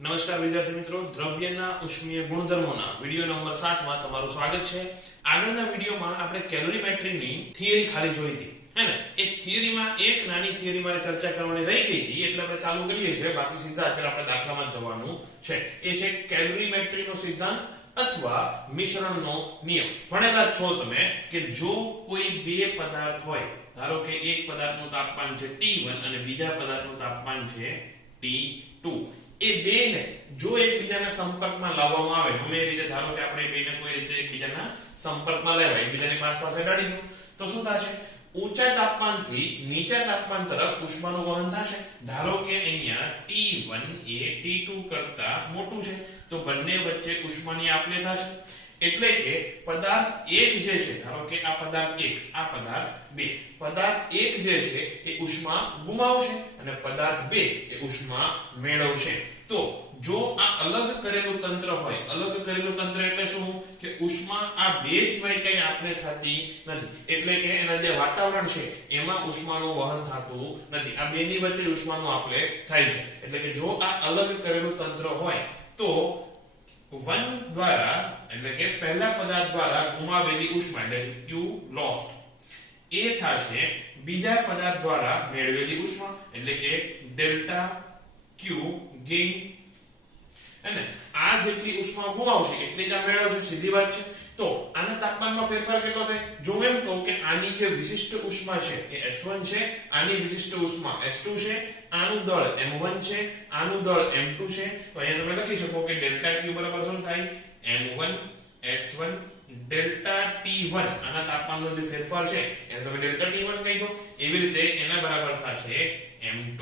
નમસ્કાર વિદ્યાર્થી મિત્રો, દ્રવ્યના ઉષ્મીય ગુણધર્મોના વિડિયો નંબર 7 માં તમારું સ્વાગત છે. આગળના વિડિયોમાં આપણે કેલોરીમેટ્રીની થિયરી ખાલી જોઈ હતી, હે ને? એક થિયરીમાં એક નાની થિયરી મારે ચર્ચા કરવાની રહી ગઈ હતી, એટલે આપણે ચાલુ કરીએ છીએ. બાકી સીધા અત્યારે આપણે દાખલામાં જવાનું છે. એ છે કેલોરીમેટ્રીનો સિદ્ધાંત અથવા મિશ્રણનો નિયમ. ભણેલા છો તમે કે જો કોઈ બે પદાર્થ હોય, ધારો કે એક પદાર્થનું તાપમાન છે T1 અને બીજા પદાર્થનું તાપમાન છે T2, એ બેને જો એકબીજાના સંપર્કમાં લાવવામાં આવે, ગમે એ રીતે, ધારો કે આપણે બેને કોઈ રીતે એકબીજાના સંપર્કમાં લેવાય, એકબીજાની પાસ અડાડી દો, તો શું થશે? ઊંચા તાપમાનથી નીચા તાપમાન તરફ ઉષ્માનું વહન થશે. ધારો કે અહીંયા T1 એ T2 કરતા મોટું છે, તો બંને વચ્ચે ઉષ્માની આપ લે થશે. એટલે કે પદાર્થ એક જે છે, ધારો કે આ પદાર્થ 1, આ પદાર્થ 2, પદાર્થ 1 જે છે એ ઉષ્મા ગુમાવશે અને પદાર્થ 2 એ ઉષ્મા મેળવશે. તો જો આ અલગ કરેલું તંત્ર હોય, અલગ કરેલું તંત્ર એટલે શું? કે ઉષ્મા આ બે સિવાય કઈ આપણે થતી નથી. એટલે કે એના જે વાતાવરણ છે એમાં ઉષ્માનું વહન થતું નથી. આ બેની વચ્ચે ઉષ્માનું આપલે થાય છે. એટલે કે જો આ અલગ કરેલું તંત્ર હોય તો વન દ્વારા, એટલે કે પહેલા પદાર્થ દ્વારા ગુમાવેલી ઉષ્મા, એટલે Q lost, એ થશે બીજા પદાર્થ દ્વારા મેળવેલી ઉષ્મા, એટલે કે ડેલ્ટા Q gain. અને આ જેટલી ઉષ્મા ગુમાવશે એટલી જ આ મેળવશે, સીધી વાત છે. તો આના તાપમાનમાં ફેરફાર કેટલો થાય? જો એમ કહું કે આની જે વિશિષ્ટ ઉષ્મા છે એ S1 છે, આની વિશિષ્ટ ઉષ્મા S2 છે, આનું દળ M1 છે, આનું દળ M2 છે, તો અહીંયા તમે લખી શકો કે ડેલ્ટા Q બરાબર શું થાય? M1 S1 delta T1. આના તાપમાનનો જે ફેરફાર છે એને તમે ડેલ્ટા T1 કહી દો. એવી રીતે એના બરાબર થશે M2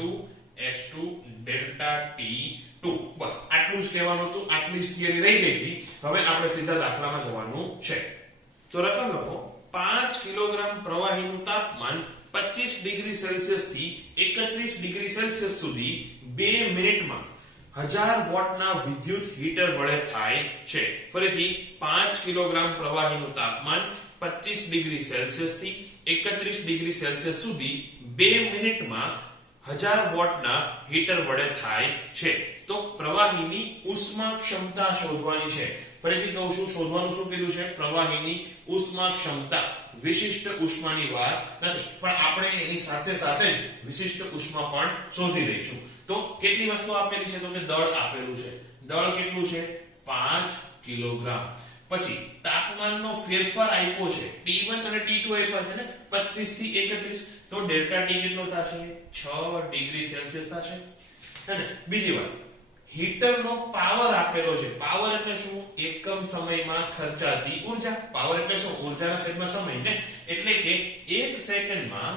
S2 ડેલ્ટા T2. બસ આટલું જ કહેવાનું હતું, આટલી જ થિયરી રહી ગઈ હતી. હવે આપણે સીધા દાખલામાં જવાનું છે. તો રકમ લખો, 5 કિલોગ્રામ પ્રવાહીનું તાપમાન 25 ડિગ્રી સેલ્સિયસ થી 31 ડિગ્રી સેલ્સિયસ સુધી 2 મિનિટમાં 1000 વોટના વિદ્યુત હીટર વડે થાય છે. ફરીથી 5 કિલોગ્રામ પ્રવાહીનું તાપમાન 25 ડિગ્રી સેલ્સિયસ થી 31 ડિગ્રી સેલ્સિયસ સુધી 2 મિનિટમાં 1000 વોટના હીટર વડે થાય છે. તો પ્રવાહીની ઉષ્મા ક્ષમતા શોધવાની છે. ફરીથી કહું છું, શોધવાનું શું કીધું છે? પ્રવાહીની ઉષ્મા ક્ષમતા. વિશિષ્ટ ઉષ્માની વાત નથી, પણ આપણે એની સાથે સાથે જ વિશિષ્ટ ઉષ્મા પણ શોધી લઈશું. તો કેટલી વસ્તુ આપેલી છે? તો કે દળ આપેલું છે. દળ કેટલું છે? 5 કિલોગ્રામ. પછી તાપમાનનો ફેરફાર આપ્યો છે, T1 અને T2 આપ્યા છે ને, 25 થી 31. તો ડેલ્ટા T કેટલો થશે? 6 ડિગ્રી સેલ્સિયસ થશે. અને બીજી વાત, હીટરનો પાવર આપેલો છે. પાવર એટલે શું? એકમ સમયમાં ખર્ચાતી ઊર્જા. પાવર એટલે શું? ઊર્જાના છેદમાં સમય ને. એટલે કે 1 સેકન્ડમાં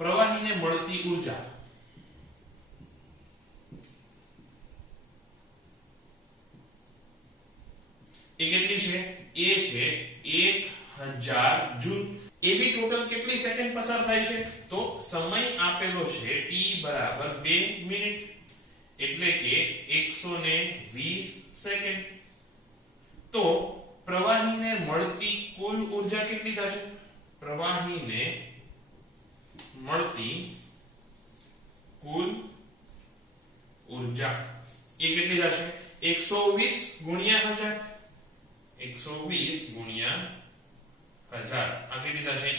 પ્રવાહીને મળતી ઊર્જા એ કેટલી છે? એ છે 1000 જૂલ. એવી ટોટલ કેટલી સેકન્ડ પસાર થાય છે? તો સમય આપેલો છે T બરાબર 2 મિનિટ, એટલે કે 120 સેકન્ડ. તો પ્રવાહીને મળતી કુલ ઊર્જા કેટલી થશે? પ્રવાહીને મળતી કુલ ઊર્જા એ કેટલી થશે? 120 ગુણ્યા 1000. 120 ગુણ્યા 1000 આ કેટલી થશે?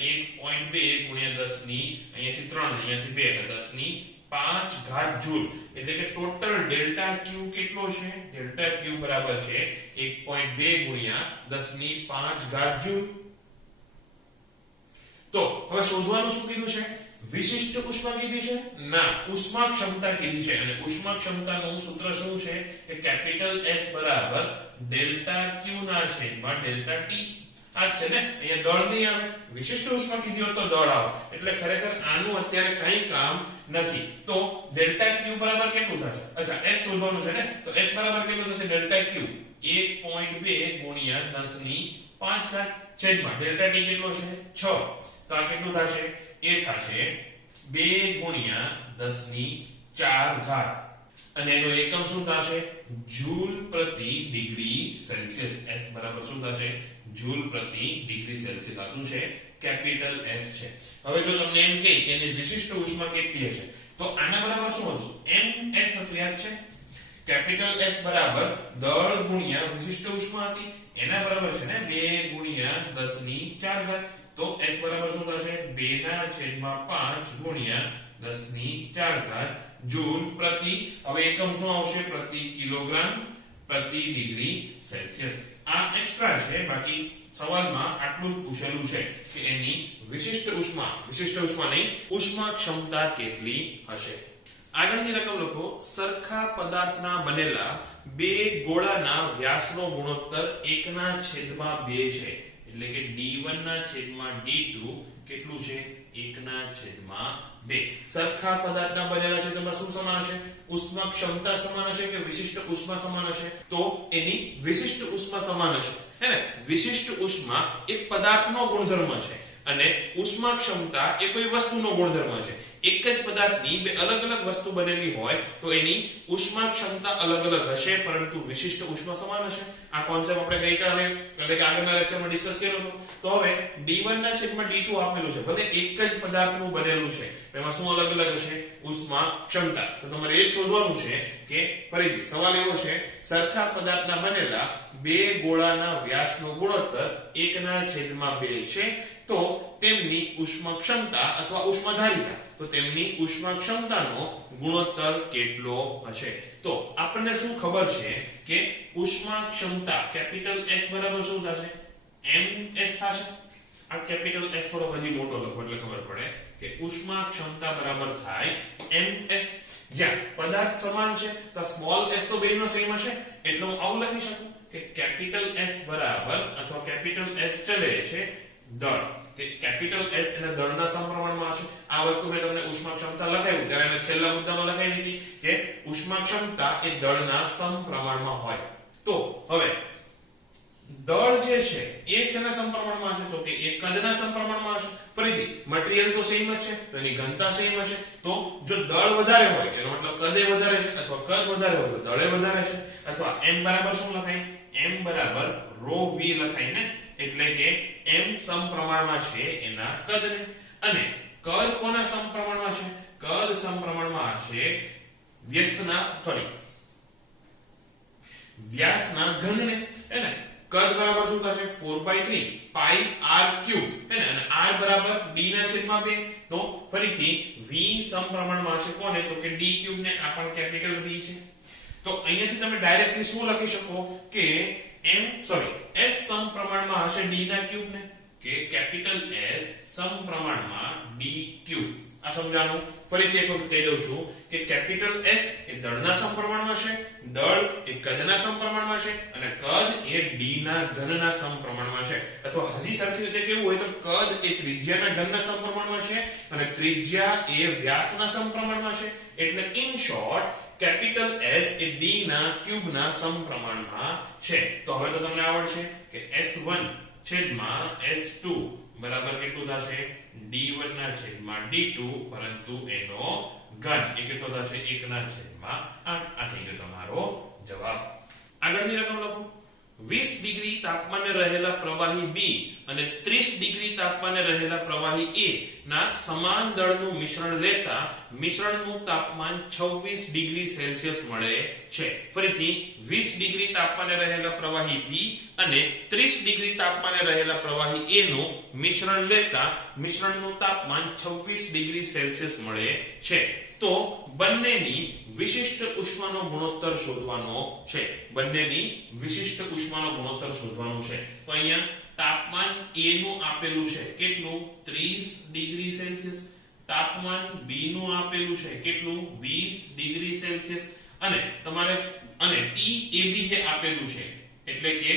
1.2 ગુણ્યા 10 ની અહીંયાથી 3 અહીંયાથી 2 એટલે 10 ની 5 ઘાત જૂલ. એટલે કે ટોટલ ડેલ્ટા Q કેટલો છે? ડેલ્ટા Q બરાબર છે 1.2 ગુણ્યા 10 ની 5 ઘાત જૂલ. તો હવે શોધવાનું શું કીધું છે? વિશિષ્ટ ઉષ્મા કીધી છે? ના, ઉષ્મા ક્ષમતા કીધી છે. અને ઉષ્મા ક્ષમતાનું સૂત્ર શું છે? કે કેપિટલ S બરાબર ડેલ્ટા Q ના છેદમાં ડેલ્ટા T. આ છે ને, અહીંયા દળ નહીં આવે. વિશિષ્ટ ઉષ્મા કીધી હોત તો દળ આવે. એટલે ખરેખર આનું અત્યારે કંઈ કામ નથી. તો ડેલ્ટા Q બરાબર કેટલું થશે? અચ્છા, S શોધવાનું છે ને, તો S બરાબર કેટલું થશે? ડેલ્ટા Q 1.2 ગુણ્યા 10 ની 5 ઘાત છેદમાં ડેલ્ટા T કેટલો છે? 6. તો આ કેટલું થશે? એ થશે 2 ગુણ્યા 10 ની 4 ઘાત. અને એનો એકમ શું થશે? જૂલ પ્રતિ ડિગ્રી સેલ્સિયસ. S બરાબર શું થશે? જૂલ પ્રતિ ડિગ્રી સેલ્સિયસ. આ શું છે? કેપિટલ S છે. હવે જો તમને એમ કહે કે એની વિશિષ્ટ ઉષ્મા કેટલી હશે તો આના બરાબર શું હતું ms હતું યાદ છે. કેપિટલ S બરાબર દળ ગુણ્યા વિશિષ્ટ ઉષ્મા હતી એના બરાબર છે ને 2 ગુણ્યા 10 ની 4 ઘાત. તો S બરાબર શું થશે 2/5 ગુણ્યા 10 ની 4 ઘાત જૂલ પ્રતિ, હવે એકમ શું આવશે પ્રતિ કિલોગ્રામ પ્રતિ ડિગ્રી સેલ્સિયસ. આ એક્સ્ટ્રા છે, બાકી સવાલમાં આટલું જ પૂછેલું છે કે એની વિશિષ્ટ ઉષ્મા નહીં ઉષ્મા ક્ષમતા કેટલી હશે. આગળની રકમ લખો. સરખા પદાર્થના બનેલા બે ગોળાના વ્યાસનો ગુણોત્તર 1/2 છે. એટલે કે d1/d2 કેટલું છે 1/2. સરખા પદાર્થના બનેલા છે તેમાં શું સમાન હશે ઉષ્મા ક્ષમતા સમાન હશે કે વિશિષ્ટ ઉષ્મા સમાન હશે તો એની વિશિષ્ટ ઉષ્મા સમાન હશે હે ને. વિશિષ્ટ ઉષ્મા એક પદાર્થનો ગુણધર્મ છે અને ઉષ્મા ક્ષમતા એ કોઈ વસ્તુનો ગુણધર્મ છે. એક જ પદાર્થની બે અલગ અલગ વસ્તુ બનેલી હોય તો એની ઉષ્મા ક્ષમતા અલગ અલગ હશે પરંતુ વિશિષ્ટ ઉષ્મા સમાન હશે. આ કોન્સેપ્ટ આપણે ગઈકાલે એટલે કે આગળના લેક્ચરમાં ડિસ્કસ કર્યો હતો. તો હવે d1/d2 આપેલું છે, ભલે એક જ પદાર્થનું બનેલું છે, એમાં શું અલગ અલગ હશે ઉષ્મા ક્ષમતા. તો તમારે એ જ શોધવાનું છે કે ફરીથી સવાલ એવો છે સરખા પદાર્થના બનેલા બે ગોળાના વ્યાસનો ગુણોત્તર 1/2 છે તો તેમની ઉષ્મા ક્ષમતા અથવા ઉષ્માધારિતા તો તેમની ઉષ્મા ક્ષમતાનો ગુણોત્તર કેટલો હશે. તો આપણને શું ખબર છે કે ઉષ્મા ક્ષમતા કેપિટલ S બરાબર શું થશે ms થશે. આ કેપિટલ S થોડો હજી મોટો લખો એટલે ખબર પડે કે ઉષ્મા ક્ષમતા બરાબર થાય ms. જ્યાં પદાર્થ સમાન છે તો સ્મોલ s તો બેનો સેમ હશે એટલે હું આવું લખી શકું કે કેપિટલ S બરાબર અથવા કેપિટલ S ચલે છે દળ કે કેપિટલ S એના દળના સમપ્રમાણમાં હશે. આ વસ્તુ મેં તમને ઉષ્મા ક્ષમતા લખાવ્યું ત્યારે એને છેલ્લા મુદ્દામાં લખાવી હતી કે ઉષ્મા ક્ષમતા એ દળના સમપ્રમાણમાં હોય. તો હવે દળ જે છે એ શેના સમપ્રમાણમાં હશે તો કે એ કદના સમપ્રમાણમાં હશે. ફરીથી મટીરીયલ તો સેમ જ છે તો એની ઘનતા સેમ હશે. તો જો દળ વધારે હોય એનો મતલબ કદ એ વધારે છે અથવા કદ વધારે હોય તો દળ એ વધારે છે અથવા m બરાબર શું લખાય m બરાબર ρv લખાય ને. એટલે કે m સમપ્રમાણમાં છે એના કદને અને કદ કોના સમપ્રમાણમાં છે કદ સમપ્રમાણમાં છે વ્યાસના ઘનને હે ને. કદ બરાબર શું થશે 4/3 pi r³ હે ને અને r બરાબર d/2 તો ફરીથી v સમપ્રમાણમાં છે કોને તો કે d³ ને આ પણ કેપિટલ V છે. તો અહીંયાથી તમે ડાયરેક્ટલી શું લખી શકો કે s સમપ્રમાણમાં હશે d/3 ને કે કેપિટલ S સમપ્રમાણમાં d³. આ સમજાણું. ફરીથી એક વખત કહી દઉં છું કે કેપિટલ S એ દળના સમપ્રમાણમાં છે, દળ એ કદના સમપ્રમાણમાં છે અને કદ એ d ના ઘનના સમપ્રમાણમાં છે. અથવા હજી સરખી રીતે કેવું હોય તો કદ એ ત્રિજ્યાના ઘનના સમપ્રમાણમાં છે અને ત્રિજ્યા એ વ્યાસના સમપ્રમાણમાં છે. એટલે in short capital S A d ના ક્યુબ ના સમપ્રમાણમાં છે. તો હવે તો તમને આવડશે કે S1 છેદમાં S2 બરાબર કેટલું થશે d1/d2 પરંતુ એનો ઘન એ કેટલો થશે 1/8. આ થઈ ગયો તમારો જવાબ. આગળની રકમ લખો. 20 ડિગ્રી તાપમાને રહેલા પ્રવાહી B અને 30 ડિગ્રી તાપમાને રહેલા પ્રવાહી A ના સમાન દળનું મિશ્રણ લેતા મિશ્રણનું તાપમાન 26 ડિગ્રી સેલ્સિયસ મળે છે. ફરીથી 20 ડિગ્રી તાપમાને રહેલા પ્રવાહી B અને 30 ડિગ્રી તાપમાને રહેલા પ્રવાહી A નું મિશ્રણ લેતા મિશ્રણનું તાપમાન 26 ડિગ્રી સેલ્સિયસ મળે છે. તો બંનેની વિશિષ્ટ ઉષ્માનો ગુણોત્તર શોધવાનો છે. બંનેની વિશિષ્ટ ઉષ્માનો ગુણોત્તર શોધવાનો છે. તો અહીંયા તાપમાન A નું આપેલું છે કેટલું 30 ડિગ્રી સેલ્સિયસ, તાપમાન B નું આપેલું છે કેટલું 20 ડિગ્રી સેલ્સિયસ અને તમારે અને TAB જે આપેલું છે એટલે કે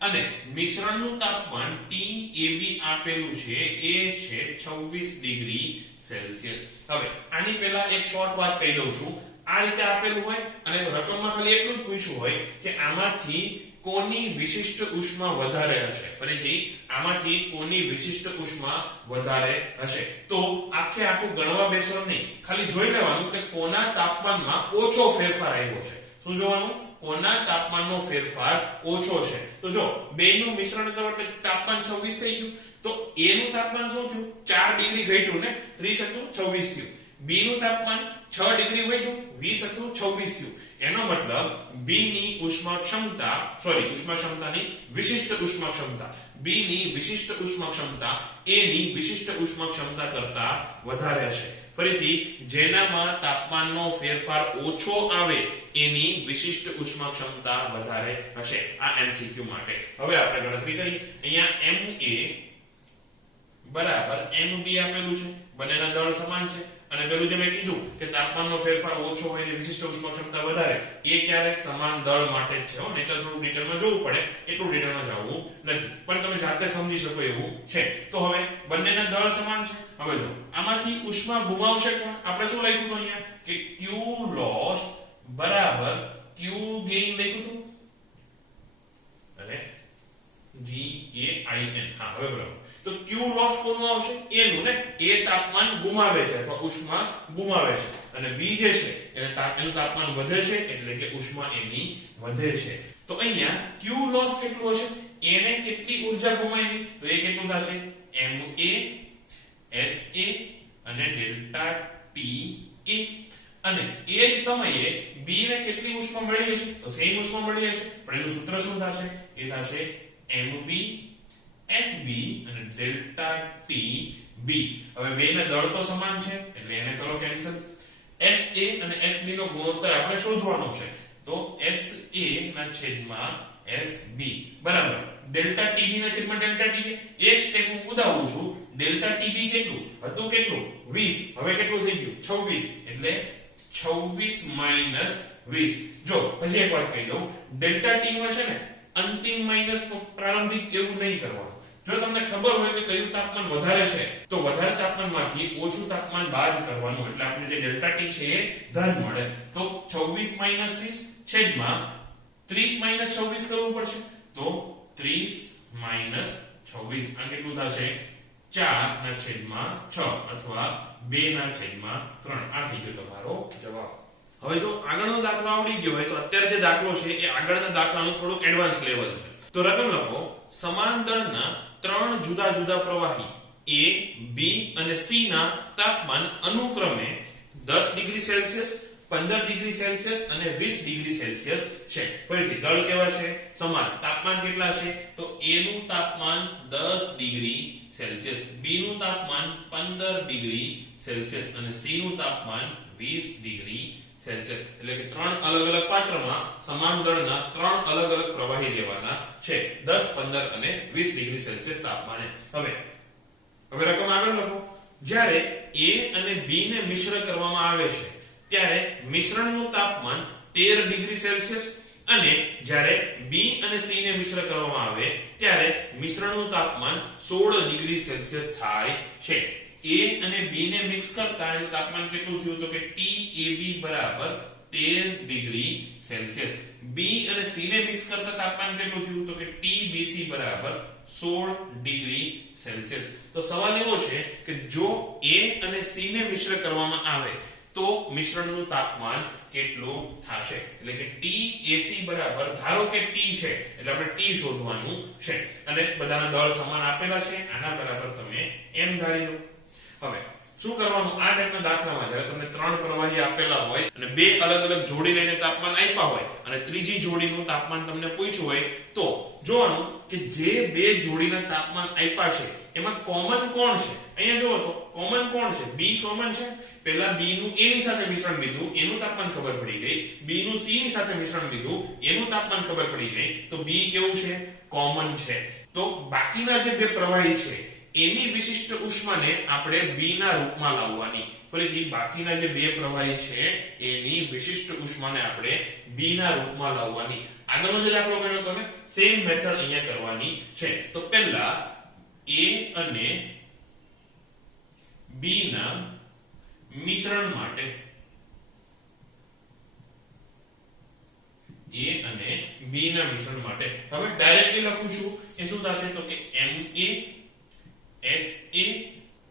અને મિશ્રણનું તાપમાન TAB આપેલું છે એ છે 26 ડિગ્રી સેલ્સિયસ. હવે આની પહેલા એક શોર્ટ વાત કહી દઉં છું. આ રીતે આપેલું હોય અને રકમમાં ખાલી એટલું જ પૂછ્યું હોય કે આમાંથી કોની વિશિષ્ટ ઉષ્મા વધારે હશે. ફરીથી આમાંથી કોની વિશિષ્ટ ઉષ્મા વધારે હશે. તો આખે આખું ગણવા બેસવાનું નહીં, ખાલી જોઈ લેવાનું કે કોના તાપમાનમાં ઓછો ફેરફાર આવ્યો છે. શું જોવાનું કોના તાપમાનનો ફેરફાર ઓછો છે? તો જો બેયનું મિશ્રણ કરો એટલે તાપમાન 26 થઈ ગયું. તો A નું તાપમાન શું થયું? 4 ડિગ્રી ઘટ્યું ને, 30 હતું 26 થયું. B નું તાપમાન 6 ડિગ્રી વધ્યું, 20 હતું 26 થયું. એનો મતલબ B ની ઉષ્મા ક્ષમતાની વિશિષ્ટ ઉષ્મા ક્ષમતા, B ની વિશિષ્ટ ઉષ્મા ક્ષમતા A ની વિશિષ્ટ ઉષ્મા ક્ષમતા કરતા વધારે હશે. ફરીથી, જેનામાં તાપમાનનો ફેરફાર ઓછો આવે એની વિશિષ્ટ ઉષ્મા ક્ષમતા વધારે હશે. આ MCQ માટે. હવે આપણે ગણતરી કરીએ. અહીંયા MA બરાબર MB આપેલું છે, બંનેના દળ સમાન છે. અને પેલું જે મેં કીધું કે તાપમાનનો ફેરફાર ઓછો હોય અને વિશિષ્ટ ઉષ્મા ક્ષમતા વધારે, એ ક્યારે સમાન દળ માટે જ છે. નહીં તો થોડું ડિટેલમાં જોવું પડે, એટલું ડિટેલમાં જવું નથી, પણ તમે જાતે સમજી શકો એવું છે. તો હવે બંનેના દળ સમાન છે. હવે જો આમાંથી ઉષ્મા ગુમાવશે કોણ? આપણે શું લખ્યું હતું અહીંયા કે Q lost બરાબર Q gain લખ્યું હતું અને GAIN. હા, હવે બરાબર. તો Q lost કોનું આવશે? A નું ને. A તાપમાન ગુમાવે છે અથવા ઉષ્મા ગુમાવે છે, અને B જે છે એનું તાપમાન વધે છે, એટલે કે ઉષ્મા એની વધે છે. તો અહીંયા Q lost કેટલું હશે? A ને કેટલી ઊર્જા ગુમાવી? તો એ કેટલું થશે? MA SA અને ડેલ્ટા TA. અને એ જ સમયે B ને કેટલી ઉષ્મા મળી હશે? તો સેમ ઉષ્મા મળી હશે, પણ એનું સૂત્ર શું થશે? એ થશે MB SB અને ડેલ્ટા TB. હવે બેના દળ તો સમાન છે એટલે એને કરો કેન્સલ. SA અને SB નો ગુણોત્તર આપણે શોધવાનો છે. તો SA ના છેદમાં SB બરાબર ડેલ્ટા TB ના છેદમાં ડેલ્ટા TB. એક સ્ટેપ હું ઉદાહું છું. ડેલ્ટા TB કેટલું હતું? કેટલું? 20. હવે કેટલું થઈ ગયું? 26. એટલે 26 માઈનસ 20. જો હજી એક વાત કહી દઉં, ડેલ્ટા T માં છે ને અંતિમ માઈનસ પ્રારંભિક એવું નહીં કરવાનું. જો તમને ખબર હોય કે કયું તાપમાન વધારે છે, તો વધારે તાપમાનમાંથી ઓછું તાપમાન બાદ કરવાનું, એટલે આપણે જે ડેલ્ટા T છે એ ધન મળે. તો 26 માઈનસ 20 છેદમાં 30 માઈનસ 26 કરવું પડશે. તો 30 માઈનસ 26 આ કેટલું થશે? 4 ના છેદમાં 6 અથવા 2 ના છેદમાં 3. આ થઈ ગયો તમારો જવાબ. હવે જો આગળનો દાખલો આવડી ગયો હોય તો અત્યારે જે દાખલો છે એ આગળના દાખલાનું થોડું એડવાન્સ લેવલ છે. તો રકમ લખો. સમાન દળના 3 જુદા જુદા પ્રવાહી A, B અને C ના તાપમાન અનુક્રમે 10 ડિગ્રી સેલ્સિયસ, 15 ડિગ્રી સેલ્સિયસ અને 20 ડિગ્રી સેલ્સિયસ છે. ફરીથી દળ કેવા છે? સમાન. તાપમાન કેટલા છે? તો A નું તાપમાન 10 ડિગ્રી સેલ્સિયસ, B નું તાપમાન 15 ડિગ્રી સેલ્સિયસ અને C નું તાપમાન 20 ડિગ્રી સેલ્સિયસ. એટલે કે 3 અલગ અલગ પાત્રમાં સમાન દળના 3 અલગ અલગ પ્રવાહી લેવાના છે, 10, 15 અને 20 ડિગ્રી સેલ્સિયસ તાપમાને. હવે રકમ આગળ લખો. જ્યારે A અને B ને મિશ્ર કરવામાં આવે છે ત્યારે મિશ્રણનું તાપમાન 13 ડિગ્રી સેલ્સિયસ અને જ્યારે B અને C ને મિશ્ર કરવામાં આવે ત્યારે મિશ્રણનું તાપમાન 16 ડિગ્રી સેલ્સિયસ થાય છે. A અને B ને મિક્સ કરતા એનું તાપમાન કેટલું થયું? તો કે TAB બરાબર 13 ડિગ્રી સેલ્સિયસ. B અને C ને મિક્સ કરતા તાપમાન કેટલું થયું? તો કે TBC બરાબર 16 ડિગ્રી સેલ્સિયસ. તો સવાલ એવો છે કે જો A અને C ને મિશ્ર કરવામાં આવે તો મિશ્રણનું તાપમાન કેટલું થશે? એટલે કે TAC બરાબર, ધારો કે T છે એટલે આપણે T શોધવાનું છે અને બધાના દળ સમાન આપેલા છે, આના બરાબર તમે M ધારી લો. હવે શું કરવાનું? આ ટાઈપના દાખલામાં જ્યારે તમને 3 પ્રવાહી આપેલા હોય અને 2 અલગ અલગ જોડી લઈને તાપમાન આપ્યા હોય અને ત્રીજી જોડીનું તાપમાન તમને પૂછ્યું હોય તો જોવાનું કે જે 2 જોડીના તાપમાન આપ્યા છે એમાં કોમન કોણ છે? અહીંયા જુઓ તો કોમન કોણ છે? B કોમન છે. પહેલા B નું A ની સાથે મિશ્રણ લીધું, એનું તાપમાન ખબર પડી ગઈ. B નું C ની સાથે મિશ્રણ લીધું, એનું તાપમાન ખબર પડી ગઈ. તો B કેવું છે? કોમન છે. તો બાકીના જે 2 પ્રવાહી છે એની વિશિષ્ટ ઉષ્માને આપણે B ના રૂપમાં લાવવાની. ફરીથી બાકીના જે 2 પ્રવાહી છે એની વિશિષ્ટ ઉષ્માને આપણે B ના રૂપમાં લાવવાની. આગળનો જે દાખલો ગણ્યો તો ને સેમ મેથડ અહીંયા કરવાની છે. તો પહેલા A અને B ના મિશ્રણ માટે A અને B ના મિશ્રણ માટે હવે ડાયરેક્ટલી લખું છું. એ શું થશે? તો કે MA SA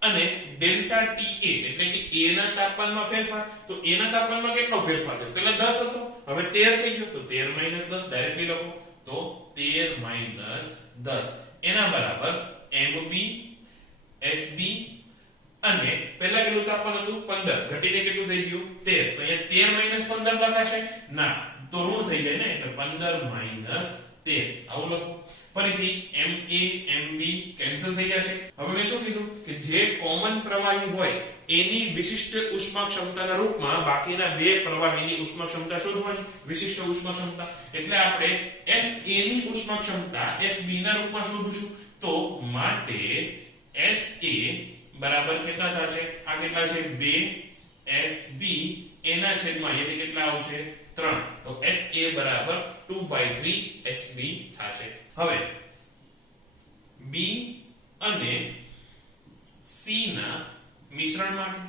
અને ડેલ્ટા TA એટલે કે A ના તાપમાનમાં ફેરફાર. તો A ના તાપમાનમાં કેટલો ફેરફાર થયો? પહેલા 10 હતો, હવે 13 થઈ ગયો. તો 13 - 10 ડાયરેક્ટલી લખો. તો 13 - 10 એના બરાબર MB SB અને પહેલા કેટલું તાપમાન હતું? 15, ઘટીને કેટલું થઈ ગયું? 13. તો અહીંયા 13 - 15 લખાશે? ના, તો ઋણ થઈ જાય ને, એટલે 15 - 13 આવું લખો. ફરીથી MA MB કેન્સલ થઈ જશે. હવે મેં શું કીધું કે જે કોમન પ્રવાહી હોય એની વિશિષ્ટ ઉષ્મા ક્ષમતાના રૂપમાં બાકીના બે પ્રવાહીની ઉષ્મા ક્ષમતા શોધવાની, વિશિષ્ટ ઉષ્મા ક્ષમતા. એટલે આપણે SA ની ઉષ્મા ક્ષમતા SB ના રૂપમાં શોધીશું. તો માટે SA બરાબર કેટલા થશે? આ કેટલા છે? 2 SB એના છેદમાં અહીંયાથી કેટલા આવશે? 3. તો SA બરાબર 2/3 SB થશે. હવે B અને C ના મિશ્રણ માટે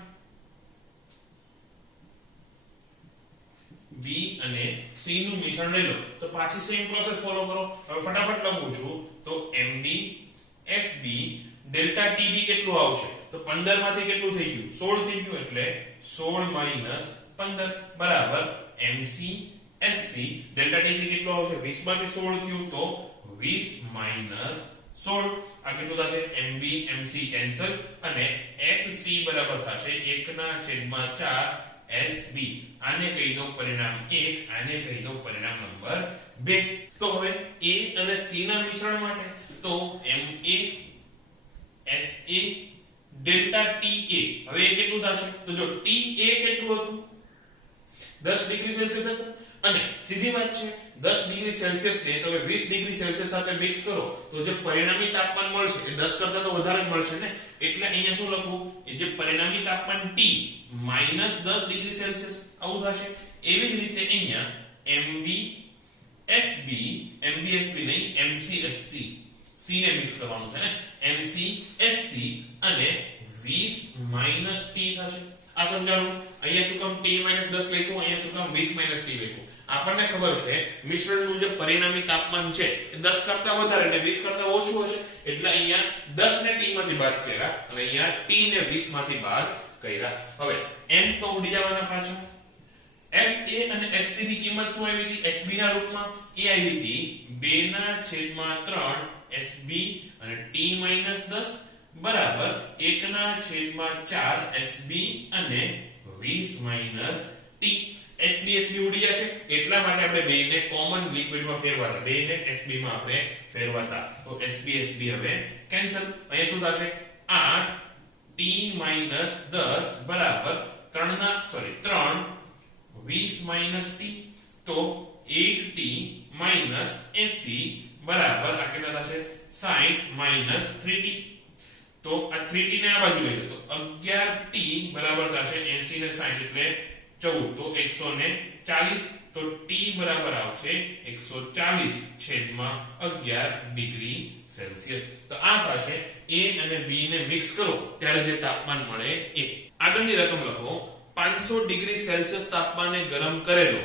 B અને C નું મિશ્રણ લઈ લો. તો પાછી સેમ પ્રોસેસ ફોલો કરો. હવે ફટાફટ લખું છું. તો MB SB ડેલ્ટા TB કેટલું આવશે? તો 15 માંથી કેટલું થઈ ગયું? 16 થઈ ગયું. એટલે 16 - 15 બરાબર MC SC ડેલ્ટા TC કેટલું આવશે? 20 માંથી 16 થયું. તો 20 - 16 આ કેટલું થશે? MB MC કેન્સલ અને SC બરાબર થશે 1/4 SB. આને કહી દો પરિણામ 1, આને કહી દો પરિણામ નંબર 2. તો હવે A અને C ના મિશ્રણ માટે તો MA SA ડેલ્ટા TA હવે એ કેટલું થશે? તો જો TA કેટલું હતું? 10 ડિગ્રી સેલ્સિયસ હતું અને સીધી વાત છે 10 ડિગ્રી સેલ્સિયસ ને તમે 20 ડિગ્રી સેલ્સિયસ સાથે મિક્સ કરો તો જે પરિણામી તાપમાન મળશે એ 10 કરતા તો વધારે જ મળશે ને. એટલે અહીંયા શું લખવું? એ જે પરિણામી તાપમાન T -10 ડિગ્રી સેલ્સિયસ આવું થશે. એવી જ રીતે અહીંયા MB SB નહીં MC SC C ને મિક્સ કરવાનું છે ને. MC SC અને 20 - T થશે. આ સમજાણું? અહીંયા શું કામ T - 10 લખ્યું? અહીંયા શું કામ 20 - T લખ્યું? આપણને ખબર છે મિશ્રણનું જે પરિણામી તાપમાન છે એ 10 કરતા વધારે એટલે 20 કરતા ઓછું હશે. એટલે અહીંયા 10 ને T માંથી બાદ કર્યા અને અહીંયા T ને 20 માંથી બાદ કર્યા. હવે M તો ઉડી જવાના પાછા. SA અને SC ની કિંમત શું આવી હતી? SB ના રૂપમાં એ આવી હતી 2/3 SB અને T - 10 બરાબર 1/4 SB અને 20 - T. SB ઉડી જશે એટલા માટે આપણે બેને કોમન લિક્વિડમાં ફેરવાતા, બેને SB માં આપણે ફેરવાતા. તો SB હવે કેન્સલ. અહીંયા શું થશે? 8 T - 10 બરાબર 3 20 - T. તો 8T - 80 બરાબર આ કેટલા થશે? 60 - 3T. તો આ 3T ને આ બાજુ લઈ લો તો 11T બરાબર થશે 80 ને 60 એટલે 14. તો 140. તો T બરાબર આવશે 140/11 ડિગ્રી સેલ્સિયસ. તો આ થશે A અને B ને મિક્સ કરો ત્યારે જે તાપમાન મળે એ. આગળની રકમ લખો. 500 ડિગ્રી સેલ્સિયસ તાપમાને ગરમ કરેલો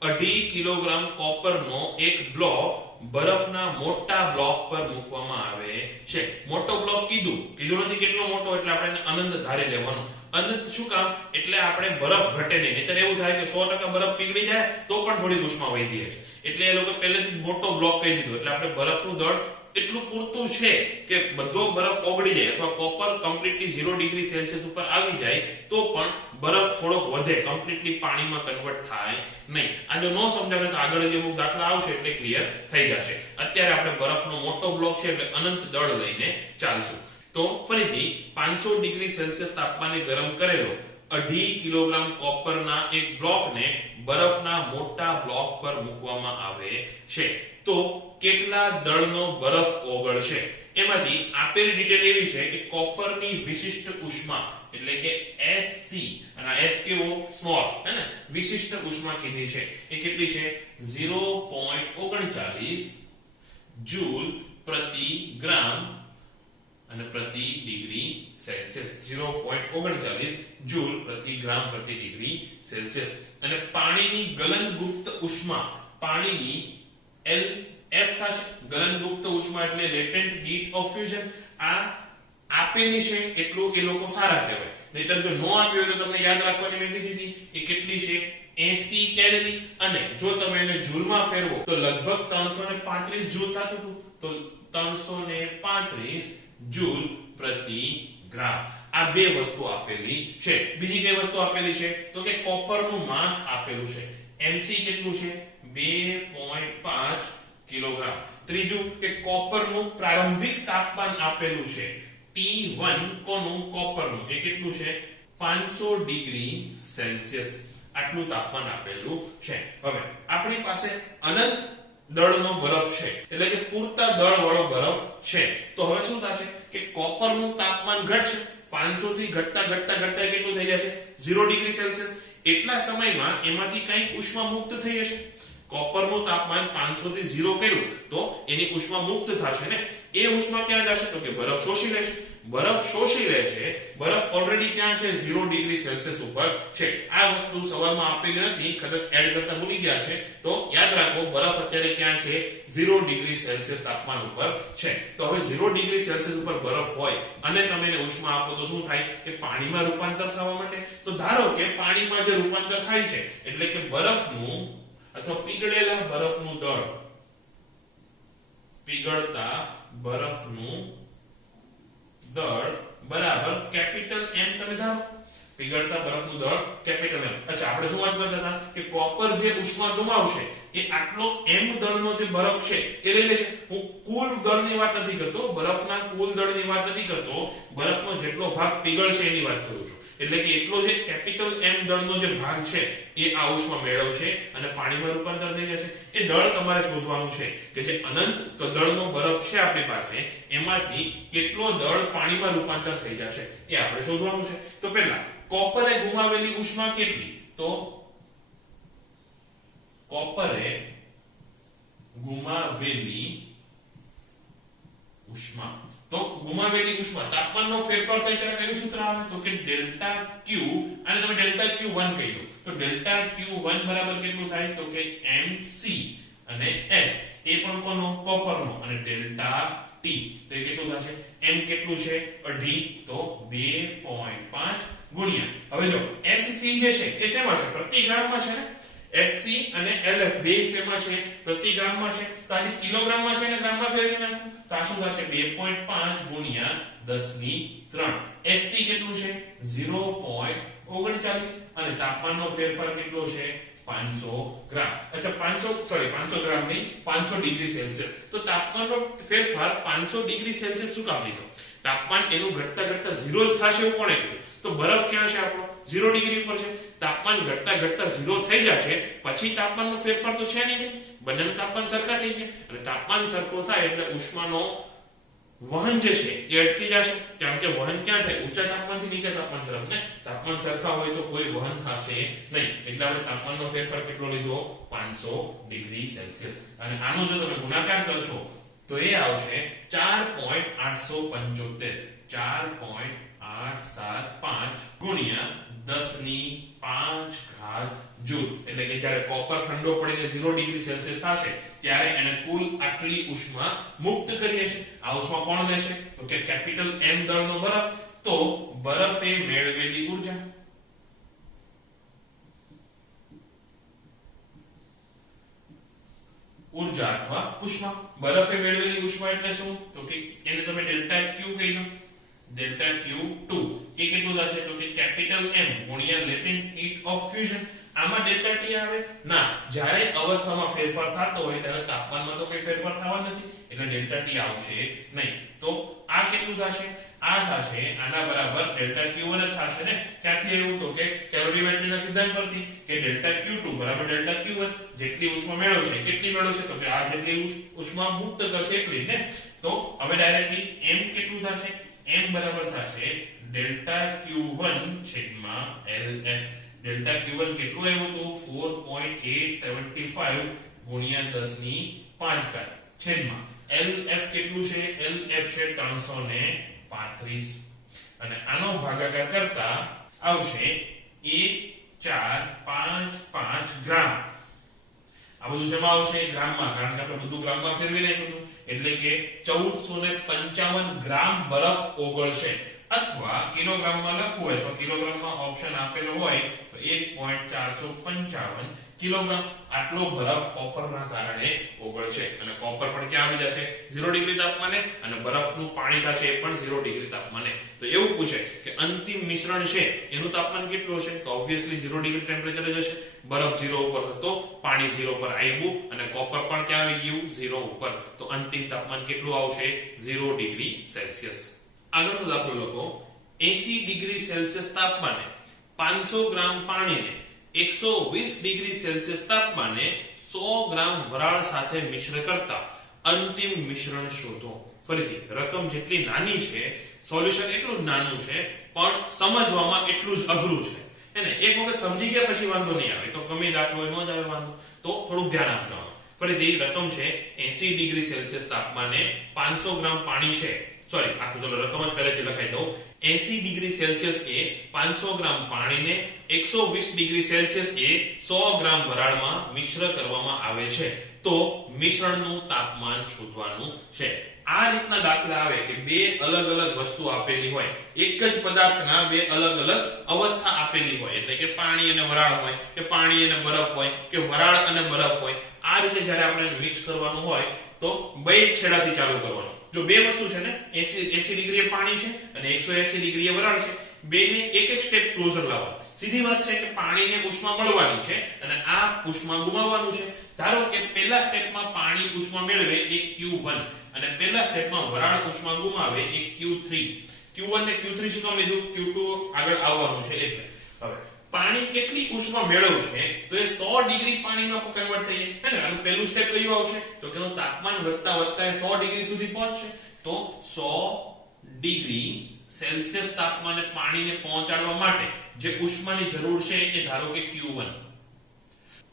2.5 કિલોગ્રામ કોપરનો એક બ્લોક બરફના મોટા બ્લોક પર મૂકવામાં આવે છે. મોટો બ્લોક કીધું નથી કેટલો મોટો એટલે આપણે અનંત ધારે લેવાનો. અનંત શું કામ? એટલે આપણે બરફ ઘટે નહીં. નહીતર એવું થાય કે 100% બરફ પીગળી જાય તો પણ થોડી ઉષ્મા વધી હશે. એટલે એ લોકો પહેલેથી મોટો બ્લોક કહી દીધો. એટલે આપણે બરફનું દળ એટલું પૂરતું છે કે બધો બરફ ઓગળી જાય અથવા કોપર કમ્પ્લીટલી 0 ડિગ્રી સેલ્સિયસ ઉપર આવી જાય તો પણ બરફ થોડોક વધે, કમ્પ્લીટલી પાણીમાં કન્વર્ટ થાય નહીં. આ જો ન સમજાવે તો આગળ જે અમુક દાખલા આવશે એટલે ક્લિયર થઈ જશે. અત્યારે આપણે બરફનો મોટો બ્લોક છે એટલે અનંત દળ લઈને ચાલશું. તો ફરીથી 500 ડિગ્રી સેલ્સિયસ તાપમાને ગરમ કરેલો 2.5 કિલોગ્રામ કોપરના એક બ્લોકને બરફના મોટા બ્લોક પર મૂકવામાં આવે છે. તો કેટલા દળનો બરફ ઓગળશે? એમાંથી આપેલી ડિટેલ એવી છે કે કોપરની વિશિષ્ટ ઉષ્મા એટલે કે SC અને S કેવો સ્મોલ હે ને, વિશિષ્ટ ઉષ્મા કીધી છે એ કેટલી છે? 0.39 જૂલ પ્રતિ ગ્રામ અને પ્રતિ ડિગ્રી સેલ્સિયસ. 0.39 જૂલ પ્રતિ ગ્રામ પ્રતિ ડિગ્રી સેલ્સિયસ. અને પાણીની ગલનગુપ્ત ઉષ્મા, પાણીની LF થશે. ગલનગુપ્ત ઉષ્મા એટલે લેટેન્ટ હીટ ઓફ ફ્યુઝન. આપેલી છે એટલું એ લોકો સારા કહેવાય, નહીતર જો નો આપ્યું હોય તો તમને યાદ રાખવાની મેં કીધી હતી એ કેટલી છે 80 કેલરી, અને જો તમે એને જૂલમાં ફેરવો તો લગભગ 335 જૂલ થતું હતું, તો 335 જૂલ પ્રતિ ગ્રામ. આ બે વસ્તુ આપેલી છે. બીજી કઈ વસ્તુ આપેલી છે તો કે કોપરનું માસ આપેલું છે, mc કેટલું છે 2.5 કિલોગ્રામ. ત્રીજું કે કોપરનું પ્રારંભિક તાપમાન આપેલું છે T1, કોનું કોપરનું, એ કેટલું છે 500 ડિગ્રી સેલ્સિયસ. આટલું તાપમાન આપેલું છે. હવે આપણી પાસે અનંત દળનો બરફ છે, એટલે કે પૂરતા દળ વાળો બરફ છે. તો હવે શું થશે કે કોપરનું તાપમાન ઘટશે, 500 થી ઘટતા ઘટતા ઘટતા કેટલું થઈ જશે 0 ડિગ્રી સેલ્સિયસ. એટલા સમયમાં એમાંથી કંઈક ઉષ્મા મુક્ત થઈ જશે. કોપરનું તાપમાન 500 થી 0 કર્યું તો એની ઉષ્મા મુક્ત થશે ને, એ ઉષ્મા ક્યાં જશે તો કે બરફ શોષી લેશે. બરફ શોષી લે છે, બરફ ઓલરેડી ક્યાં છે 0 ડિગ્રી સેલ્સિયસ ઉપર છે. આ વસ્તુ સવાલમાં આપેલી નથી, કદાચ એડ કરતા ભૂલી ગયા છે, તો યાદ રાખો બરફ અત્યારે ક્યાં છે 0 ડિગ્રી સેલ્સિયસ તાપમાન ઉપર છે. તો હવે 0 ડિગ્રી સેલ્સિયસ ઉપર બરફ હોય અને તમે એને ઉષ્મા આપો તો શું થાય કે પાણીમાં રૂપાંતર થવા માંડે. તો ધારો કે પાણીમાં જે રૂપાંતર થાય છે એટલે કે બરફનું અથવા પીગળેલા બરફનું દળ, પીગળતા બરફનું દળ બરાબર કેપિટલ M. તમે ધારો પીગળતા બરફનું દળ કેપિટલ M. અચ્છા, આપણે શું વાત કરતા હતા કે કોપર જે ઉષ્મા ગુમાવશે એ આટલો M દળનો જે બરફ છે એ લઈ લેશે. હું કુલ દળની વાત નથી કરતો, બરફના કુલ દળની વાત નથી કરતો, બરફનો જેટલો ભાગ પીગળશે એની વાત કરું છું. એટલે કે એટલો જે કેપિટલ M દળનો જે ભાગ છે એ આ ઉષ્મા મેળવશે અને પાણીમાં રૂપાંતર થઈ જશે. એ દળ તમારે શોધવાનું છે કે જે અનંત દળનો બરફ છે આપણી પાસે એમાંથી કેટલો દળ પાણીમાં રૂપાંતર થઈ જશે એ આપણે શોધવાનું છે. તો પહેલા કોપરે ગુમાવેલી ઉષ્મા કેટલી, તો કોપરે ગુમાવેલી ઉષ્મા, તો ગુમાવેલી ઉષ્મા તાપમાનનો ફેરફાર થાય ત્યારે કયું સૂત્ર આવે તો કે ડેલ્ટા Q, અને તમે ડેલ્ટા Q1 કહી દો તો ડેલ્ટા Q1 બરાબર કેટલું થાય તો કે mc અને s એ પણ કોનો કોપરનો, અને ડેલ્ટા T તો એ કેટલું થશે m કેટલું છે 2.5 તો 2.5 ગુણ્યા, હવે જો SC જે છે એ શેમાં છે પ્રતિ ગ્રામમાં છે ને, SC અને LF બે શેમાં છે પ્રતિ ગ્રામમાં છે. તો આ કિલોગ્રામમાં છે ને ગ્રામમાં ફેરવી નાખો તો આ શું થશે 2.5 ગુણ્યા 10⁻³ SC કેટલું છે 0.39 અને તાપમાનનો ફેરફાર કેટલો છે 500 ગ્રામ. અચ્છા 500 ગ્રામ નહીં 500 ડિગ્રી સેલ્સિયસ. તો તાપમાનનો ફેરફાર 500 ડિગ્રી સેલ્સિયસ શું કામ લીધો, તાપમાન એનું ઘટતા ઘટતા 0 જ થશે એવું કોણે કીધું, તો બરફ ક્યાં છે આપણો 0 ડિગ્રી પર છે. તાપમાન ઘટતા ઘટતા 0 થઈ જશે પછી તાપમાનનો ફેરફાર તો છે નહીં, બંનેનું તાપમાન સરખા થઈ ગયા, અને તાપમાન સરખો થાય એટલે ઉષ્માનો વહન જે છે એ અટકી જશે. કારણ કે વહન ક્યાં થાય ઊંચા તાપમાનથી નીચા તાપમાન તરફ ને, તાપમાન સરખા હોય તો કોઈ વહન થશે નહીં. એટલે આપણે તાપમાનનો ફેરફાર કેટલો લીધો 500 ડિગ્રી સેલ્સિયસ. અને આનો જો તમે ગુણાકાર કરશો તો એ આવશે 4.875 4.875 ગુણ્યા 10⁵ જૂલ. એટલે કે જ્યારે કોપર ઠંડો પડીને 0 ડિગ્રી સેલ્સિયસ થશે ત્યારે એને કુલ આટલી ઉષ્મા મુક્ત કરી હશે. આ ઉષ્મા કોણ લેશે તો કે કેપિટલ M દળનો બરફ. તો બરફે મેળવેલી ઊર્જા, ઊર્જા અથવા ઉષ્મા, બરફે મેળવેલી ઉષ્મા એટલે શું તો કે એને તમે ડેલ્ટા Q કહી દો, ડેલ્ટા Q2 એ કેટલું થશે તો કે કેપિટલ M ગુણ્યા લેટેન્ટ હીટ ઓફ ફ્યુઝન. આમાં ડેલ્ટા T આવે ના, જ્યારે અવસ્થામાં ફેરફાર થતો હોય ત્યારે તાપમાનમાં તો કોઈ ફેરફાર થવાનો નથી એટલે ડેલ્ટા T આવશે નહીં. તો આ કેટલું થશે, આ થશે આના બરાબર ડેલ્ટા Q1 જ થશે ને. ક્યાંથી આવ્યું તો કે કેલોરીમેટ્રીના સિદ્ધાંત પરથી કે ડેલ્ટા Q2 બરાબર ડેલ્ટા Q1. જેટલી ઉષ્મા મેળવશે કેટલી મેળવશે તો કે આ જેટલી ઉષ્મા મુક્ત કરશે એટલી ને. તો હવે ડાયરેક્ટલી M કેટલું થશે, M બરાબર થશે ડેલ્ટા Q1 છેદમાં LF. ડેલ્ટા Q1 કેટલું આવ્યું તો 4.875 ગુણ્યા 10⁵ છેદમાં LF કેટલું છે, LF છે 335 અને આનો ભાગાકાર કરતા આવશે 1455 ગ્રામ. આ બધું શેમાં આવશે? ગ્રામમાં, કારણ કે આપણે બધું ગ્રામમાં ફેરવી નાખ્યું હતું. એટલે કે 1455 ગ્રામ બરફ ઓગળશે. અથવા કિલોગ્રામમાં લખવું હોય તો કિલોગ્રામમાં ઓપ્શન આપેલો હોય તો 1.455 કિલોગ્રામ આટલો બરફ કોપરના કારણે ઓગળશે. અને કોપર પણ ક્યાં આવી જશે? 0 ડિગ્રી તાપમાને, અને બરફનું પાણી થશે એ પણ 0 ડિગ્રી તાપમાને. તો એવું પૂછે કે અંતિમ મિશ્રણ છે એનું તાપમાન કેટલું હશે? તો ઓબ્વિયસલી 0 ડિગ્રી ટેમ્પરેચર જ હશે. બરફ 0 ઉપર હતો, પાણી 0 પર આવ્યું, અને કોપર પણ ક્યાં આવી ગયું? 0 ઉપર. તો અંતિમ તાપમાન કેટલું આવશે? 0 ડિગ્રી સેલ્સિયસ. આગળનો દાખલો લખો. 80 ડિગ્રી સેલ્સિયસ તાપમાને 500 ગ્રામ પાણીને 120 ડિગ્રી સેલ્સિયસ તાપમાને 100 ગ્રામ વરાળ સાથે મિશ્ર કરતા અંતિમ મિશ્રણ શોધો. ફરીથી, રકમ જેટલી નાની છે, સોલ્યુશન એટલું જ નાનું છે, પણ સમજવામાં એટલું જ અઘરું છે. એને એક વખત સમજી ગયા પછી વાંધો નહીં આવે. તો ગમે દાખલો હોય ન જ આવે વાંધો. તો થોડુંક ધ્યાન આપજો. ફરીથી, રકમ છે 80 ડિગ્રી સેલ્સિયસ તાપમાને 500 ગ્રામ પાણી છે. સોરી, આખું ચલો રકમ જ પહેલેથી લખાઈ દઉં. 80 ડિગ્રી સેલ્સિયસ એ 500 ગ્રામ પાણીને 120 ડિગ્રી સેલ્સિયસ એ 100 ગ્રામ વરાળમાં મિશ્ર કરવામાં આવે છે. તો મિશ્રણનું તાપમાન શોધવાનું છે. આ રીતના દાખલા આવે કે બે અલગ અલગ વસ્તુ આપેલી હોય, એક જ પદાર્થના બે અલગ અલગ અવસ્થા આપેલી હોય, એટલે કે પાણી અને વરાળ હોય, કે પાણી અને બરફ હોય, કે વરાળ અને બરફ હોય. આ રીતે જ્યારે આપણે મિક્સ કરવાનું હોય તો બે છેડાથી ચાલુ કરવાનું. જો બે વસ્તુ છે ને, 80 ડિગ્રીએ પાણી છે અને 180 ડિગ્રીએ વરાળ છે, બેને એક એક સ્ટેપ ક્લોઝર લાવવાનું. સીધી વાત છે કે પાણીને ઉષ્મા મળવાની છે અને આ ઉષ્મા ગુમાવવાનું છે. ધારો કે પહેલા સ્ટેપમાં પાણી ઉષ્મા મેળવે એ Q1 અને પહેલા સ્ટેપમાં વરાળ ઉષ્મા ગુમાવે એ Q3. Q1 ને Q3 શું કામ લીધું? Q2 આગળ આવવાનું છે એટલે. હવે પાણી કેટલી ઉષ્મા મેળવશે? તો એ 100 ડિગ્રી પાણીમાં કન્વર્ટ થઈ જાય. આનું પહેલું સ્ટેપ કયું આવશે? તો કે તાપમાન વધતા વધતા 100 ડિગ્રી સુધી પહોંચશે. તો 100 ડિગ્રી સેલ્સિયસ તાપમાને પાણીને પહોંચાડવા માટે જે ઉષ્માની જરૂર છે એ ધારો કે Q1.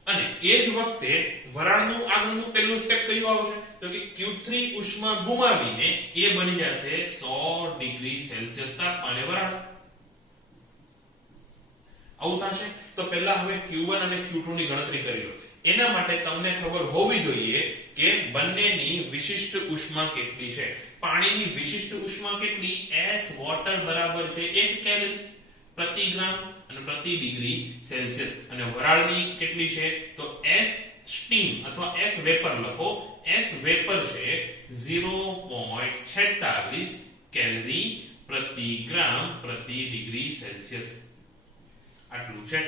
અને એ જ વખતે વરાળનું આગળનું પહેલું સ્ટેપ કયું આવશે? તો કે Q3 ઉષ્મા ગુમાવીને એ બની જશે 100 ડિગ્રી સેલ્સિયસ તાપમાને વરાળ. આવું થશે. તો પહેલા હવે Q1 અને Q2 ની ગણતરી કરી લો. એના માટે તમને ખબર હોવી જોઈએ કે બંનેની વિશિષ્ટ ઉષ્મા કેટલી છે. પાણીની વિશિષ્ટ ઉષ્મા કેટલી? S વોટર બરાબર છે 1 કેલરી પ્રતિ ગ્રામ અને પ્રતિ ડિગ્રી સેલ્સિયસ. અને વરાળની કેટલી છે? તો S સ્ટીમ અથવા S વેપર લખો. S વેપર છે 0.46 કેલરી પ્રતિ ગ્રામ પ્રતિ ડિગ્રી સેલ્સિયસ. આટલું છે.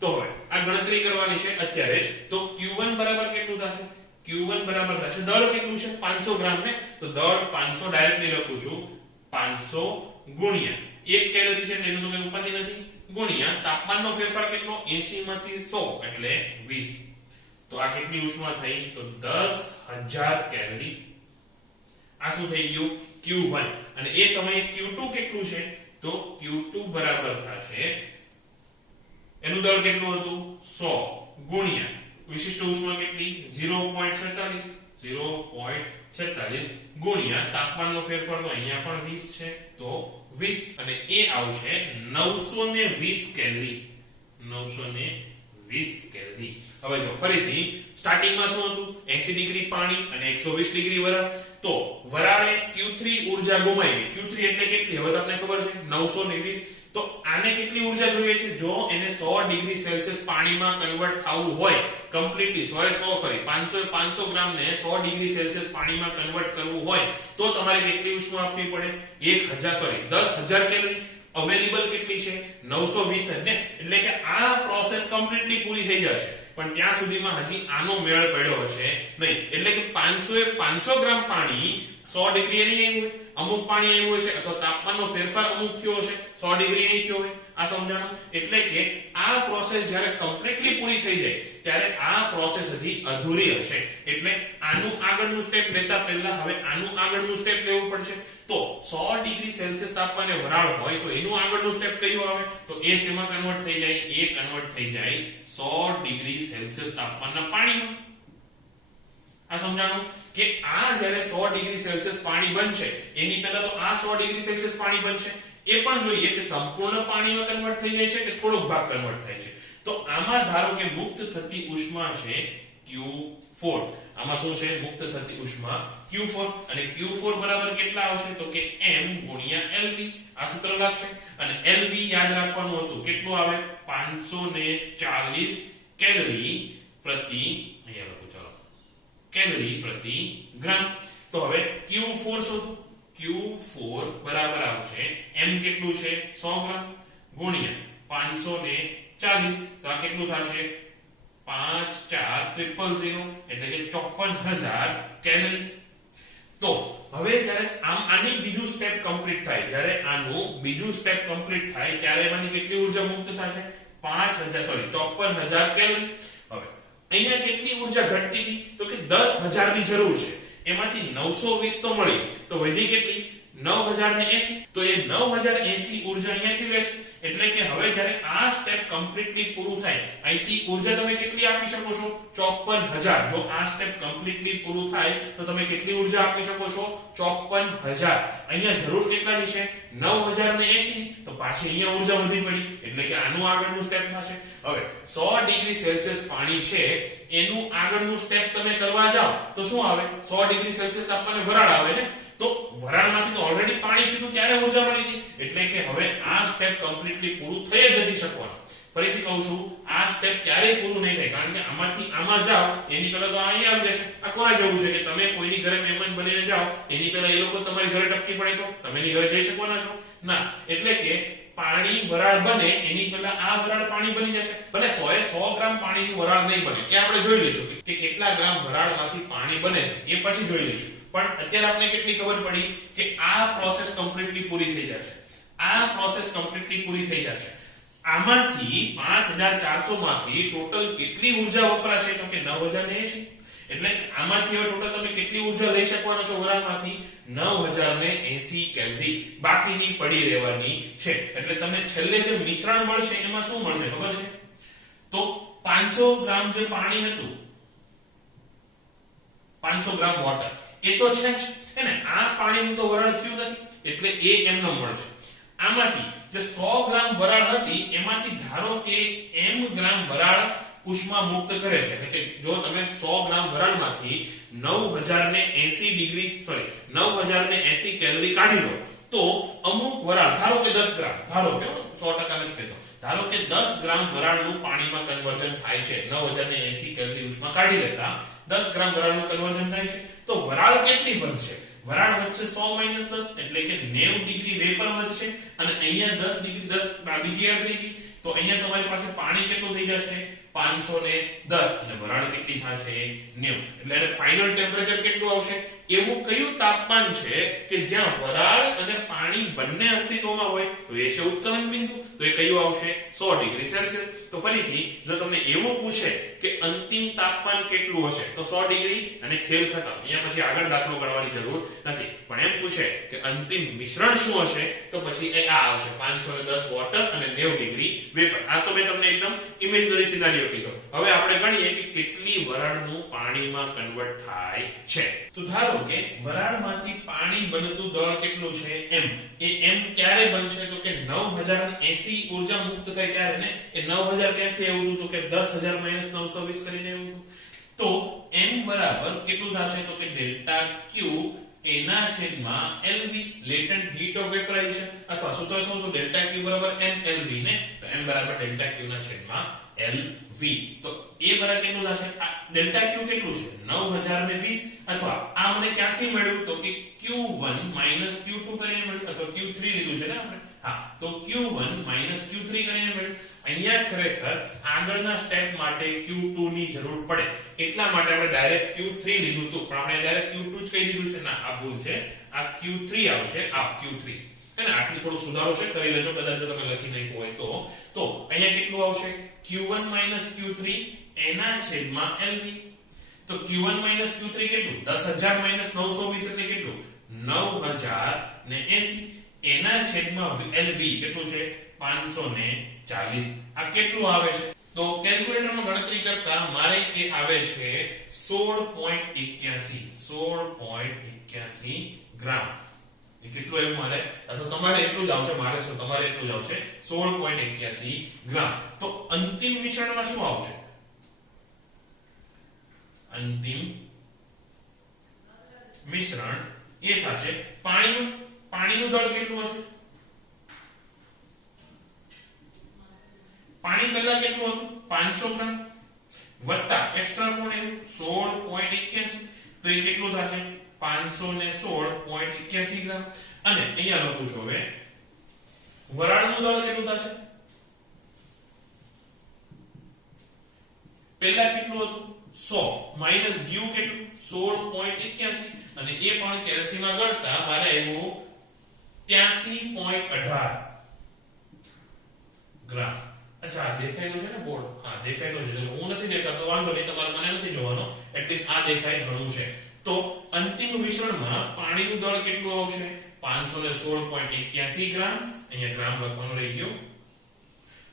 તો હવે આ ગણતરી કરવાની છે અત્યારે જ. તો Q1 બરાબર કેટલું થશે? Q1 બરાબર થશે, દળ કેટલું છે? 500 ગ્રામ ને. તો દળ 500 ડાયરેક્ટલી લખું છું. 500 ગુણ્યા 1 કેલરી છે એનું તો કઈ ઉપાધિ નથી, ગુણ્યા તાપમાનનો ફેરફાર કેટલો? 80 માંથી 100 એટલે 20. તો આ કેટલી ઉષ્મા થઈ? તો 10000 કેલરી. આ શું થઈ ગયું? Q1. અને એ સમયે Q2 કેટલું છે? તો Q2 બરાબર થશે, એનું દળ કેટલું હતું? 100 ગુણ્યા વિશિષ્ટ ઉષ્મા કેટલી? 0.46 ગુણ્યા તાપમાનનો ફેરફાર તો અહીંયા પણ 20 છે, તો 20 અને એ આવશે 920 કેલરી. 920 કેલરી. હવે જો ફરીથી સ્ટાર્ટિંગમાં શું હતું? 80 ડિગ્રી પાણી અને 120 ડિગ્રી વરાળ. તો વરાળે Q3 ઉર્જા ગુમાવી. Q3 એટલે કેટલી? હવે તમને ખબર છે 920. તો આને કેટલી ઉર્જા જોઈએ છે? જો એને 100 ડિગ્રી સેલ્સિયસ પાણીમાં કન્વર્ટ થવું હોય કમ્પ્લીટલી 500 ગ્રામ ને 100 ડિગ્રી સેલ્સિયસ પાણીમાં કન્વર્ટ કરવું હોય તો તમારે કેટલી ઉષ્મા આપવી પડે? 10000 કેલરી. અવેલેબલ કેટલી છે? 920 ને. એટલે કે આ પ્રોસેસ કમ્પ્લીટલી પૂરી થઈ જશે, પણ ત્યાં સુધીમાં હજી આનો મેળ પડ્યો હશે નહીં. એટલે કે 500 ગ્રામ પાણી 100 ડિગ્રી નહીં આવ્યું હોય, અમુક પાણી આવ્યું હશે અથવા તાપમાનનો ફેરફાર અમુક થયો હશે, 100 ડિગ્રી નહીં થયો હોય. આ સમજાણું? એટલે કે આ પ્રોસેસ જ્યારે કમ્પ્લીટલી પૂરી થઈ જાય ત્યારે આ પ્રોસેસ હજી અધૂરી હશે. એટલે આનું આગળનું સ્ટેપ લેતા પહેલા હવે આનું આગળનું સ્ટેપ લેવું પડશે. તો 100 ડિગ્રી સેલ્સિયસ તાપમાને વરાળ હોય તો એનું આગળનું સ્ટેપ કયું આવે? તો એ શેમાં કન્વર્ટ થઈ જાય? એ કન્વર્ટ થઈ જાય 100 ડિગ્રી સેલ્સિયસ તાપમાનના પાણીમાં. આ સમજાણું કે આ જ્યારે 100 ડિગ્રી સેલ્સિયસ પાણી બનશે એની પહેલા તો આ 100 ડિગ્રી સેલ્સિયસ પાણી બનશે. એ પણ જોઈએ કે સંપૂર્ણ પાણીમાં કન્વર્ટ થઈ જાય છે કે થોડોક ભાગ કન્વર્ટ થાય છે. તો આમાં ધારો કે મુક્ત થતી ઉષ્મા છે Q4 આમાં શું છે મુક્ત થતી ઉષ્મા Q4 અને Q4 બરાબર કેટલા આવશે તો કે m ગુણ્યા LV આ સૂત્ર લાગશે અને LV યાદ રાખવાનું હતું કેટલું આવે 540 કેલરી પ્રતિ અહીંયા લખું ચાલો કેલરી પ્રતિ ગ્રામ તો હવે Q4 શોધો Q4 બરાબર આવશે m કેટલું છે 100 ગ્રામ ગુણ્યા 540 તો આ કેટલું થશે 54000 એટલે કે 54000 કેલરી તો હવે જ્યારે આની બીજું સ્ટેપ કમ્પ્લીટ થાય ત્યારે આનું બીજું સ્ટેપ કમ્પ્લીટ થાય ત્યારે એમાંથી કેટલી ઊર્જા મુક્ત થશે 54000 કેલરી હવે અહીંયા કેટલી ઊર્જા ઘટતી હતી તો કે 10000 ની જરૂર છે એમાંથી 920 તો મળી તો વધી કેટલી 9080 તો એ 9080 ઊર્જા અહીંયાથી લેશે એટલે કે હવે જ્યારે આ સ્ટેપ કમ્પ્લીટલી પૂરું થાય અહીંથી ઊર્જા તમે કેટલી આપી શકો છો 54000 જો આ સ્ટેપ કમ્પ્લીટલી પૂરું થાય તો તમે કેટલી ઊર્જા આપી શકો છો 54000 અહીંયા જરૂર કેટલાની છે 9080 તો પાછી અહીંયા ઊર્જા વધી પડી એટલે કે આનું આગળનું સ્ટેપ થશે હવે 100 ડિગ્રી સેલ્સિયસ પાણી છે એનું આગળનું સ્ટેપ તમે કરવા જાઓ તો શું આવે 100 ડિગ્રી સેલ્સિયસ તાપમાને વરાળ આવે ને તો વરાળમાંથી તો ઓલરેડી પાણી થયું ત્યારે ઊર્જા મળી હતી એટલે કે હવે આ સ્ટેપ કમ્પ્લીટલી પૂરું થઈ જ નથી શકવાનું ફરીથી કહું છું આ સ્ટેપ ક્યારેય પૂરું નહીં થાય કારણ કે આમાંથી આમાં જાઓ એની પહેલા તો અહીંયા આવી જશે આ કોના જેવું છે કે તમે કોઈની ઘરે મહેમાન બનીને જાઓ એની પહેલા એ લોકો તમારી ઘરે ટપકી પડે તો તમે એની ઘરે જઈ શકવાના છો ના એટલે કે પાણી વરાળ બને એની પહેલા આ વરાળ પાણી બની જશે ભલે 100 ગ્રામ પાણીનું વરાળ નહીં બને એ આપણે જોઈ લઈશું કે કેટલા ગ્રામ વરાળમાંથી પાણી બને છે એ પછી જોઈ લઈશું પણ અત્યારે આપણે કેટલી ખબર પડી કે આ પ્રોસેસ કમ્પ્લીટલી પૂરી થઈ જશે આ પ્રોસેસ કમ્પ્લીટલી પૂરી થઈ જશે આમાંથી 5400 માંથી ટોટલ કેટલી ઊર્જા વપરાશે તો કે 9080 એટલે આમાંથી હવે ટોટલ તમે કેટલી ઊર્જા લઈ શકવાના છો વરાળમાંથી 9080 કેલરી બાકીની પડી રહેવાની છે એટલે તમને છેલ્લે જે મિશ્રણ મળશે એમાં શું મળશે ખબર છે તો 500 ગ્રામ જે પાણી હતું 500 ગ્રામ વોટર એ તો છે જ હે ને આ પાણીનું તો વરાળ થયું નથી એટલે એ એમનો મળશે આમાંથી જે 100 ગ્રામ વરાળ હતી એમાંથી ધારો કે m ગ્રામ વરાળ ઉષ્મા મુક્ત કરે છે એટલે કે જો તમે 100 ગ્રામ વરાળમાંથી 9080 ડિગ્રી 9080 કેલરી કાઢી લો તો અમુક વરાળ ધારો કે 10 ગ્રામ ધારો કે 100% નથી કહેતો ધારો કે 10 ગ્રામ વરાળનું પાણીમાં કન્વર્ઝન થાય છે 9080 કેલરી ઉષ્મા કાઢી લેતા 10 ગ્રામ વરાળનું કન્વર્ઝન થાય છે તો વરાળ કેટલી વધશે વરાળ વધશે 100 - 10 એટલે કે 90 ડિગ્રી વેપર વધશે અને અહીંયા 10 ડિગ્રી 10 બીજી એડ થઈ ગઈ તો અહીંયા તમારી પાસે પાણી કેટલું થઈ જશે 510 અને વરાળ કેટલી થશે 90 એટલે એને ફાઇનલ ટેમ્પરેચર કેટલું આવશે એવું કયું તાપમાન છે કે જ્યાં વરાળ અને પાણી બંને અસ્તિત્વમાં હોય તો એ છે ઉત્કલન બિંદુ તો એ કયું આવશે 100 ડિગ્રી સેલ્સિયસ તો ફરીથી જો તમને એવું પૂછે કે અંતિમ તાપમાન કેટલું હશે તો 100 ડિગ્રી અને ખેલ ખતમ અહીંયા પછી આગળ દાખલો ગણવાની જરૂર નથી પણ એમ પૂછે કે અંતિમ મિશ્રણ શું હશે તો પછી એ આ આવશે 510 વોટર અને 90 ડિગ્રી વેપર આ તો મેં તમને એકદમ ઇમેજનરી સિનારિયો કીધો હવે આપણે ગણીએ કે કેટલી વરાળનું પાણીમાં કન્વર્ટ થાય છે તો ધારો કે વરાળમાંથી પાણી બનતું દળ કેટલું છે m એ m ક્યારે બનશે તો કે 9080 ઊર્જા મુક્ત થાય ત્યારે ને એ 9000 ક્યાંથી આવ્યું તો કે 10000 - 920 કરીને આવ્યું તો m બરાબર કેટલું થશે તો કે ડેલ્ટા q એના છેદમાં LV લેટન્ટ હીટ ઓફ વેપરાઇઝેશન અથવા સૂત્ર શું તો ડેલ્ટા q બરાબર mLV ને તો m બરાબર ડેલ્ટા q ના છેદમાં LV તો એ બરાબર કેટલું થશે આ ડેલ્ટા q કેટલું છે 9020 અથવા આ મને ક્યાંથી મળ્યું તો કે q1 - q2 કરીને મળ્યું અથવા q3 લીધું છે ને આપણે હા તો q1 - q3 કરીને મળ્યું અહીંયા ખરેખર આગળના સ્ટેપ માટે q2 ની જરૂર પડે એટલા માટે આપણે ડાયરેક્ટ q3 લીધું હતું પણ આપણે ડાયરેક્ટ q2 જ કહી દીધું છે ના આ ભૂલ છે આ q3 આવશે આ q3 અને આટલી થોડું સુધારો છે કરી લેજો કદાચ જો તમે લખી નાખ્યું હોય તો અહીંયા કેટલું આવશે q1 - q3 એના છેદમાં LV તો q1 - q3 કેટલું 10000 - 920 એટલે કેટલું 9080 એના છેદમાં LV કેટલું છે 540 આ કેટલું આવે છે તો કેલ્ક્યુલેટરમાં ગણતરી કરતા મારે એ આવે છે 16.81 ગ્રામ એ કેટલું આવ્યું મારે તો તમારે એટલું જ આવશે મારે શું તમારે એટલું જ આવશે 16.81 ગ્રામ તો અંતિમ મિશ્રણમાં શું આવશે અંતિમ મિશ્રણ એ થશે પાણીનું દળ કેટલું હશે? પાણી પહેલા કેટલું હતું? 500 ગ્રામ વત્તા એક્સ્ટ્રા કોણ એવું 16.81, તો એ કેટલું થશે? 516.81 ગ્રામ. અને અહીંયા લખું છું હવે વરાળનું દળ કેટલું થશે? પહેલા કેટલું હતું? 100 માઈનસ ડ્યુ કેટલું? 16.81, અને એ પણ કેલ્સીમાં ગણતા મારે આવ્યું 83.18 ગ્રામ. અચ્છા, દેખાયેલું છે ને બોર્ડ? હા, દેખાયેલું છે. હું નથી દેખાતો, વાંધો નહીં, તમારે મને નથી જોવાનો, એટલીસ્ટ આ દેખાય ઘણું છે. તો અંતિમ મિશ્રણમાં પાણીનું દળ કેટલું આવશે? 516.81 ગ્રામ. અહીંયા ગ્રામ લખવાનું રહી ગયું.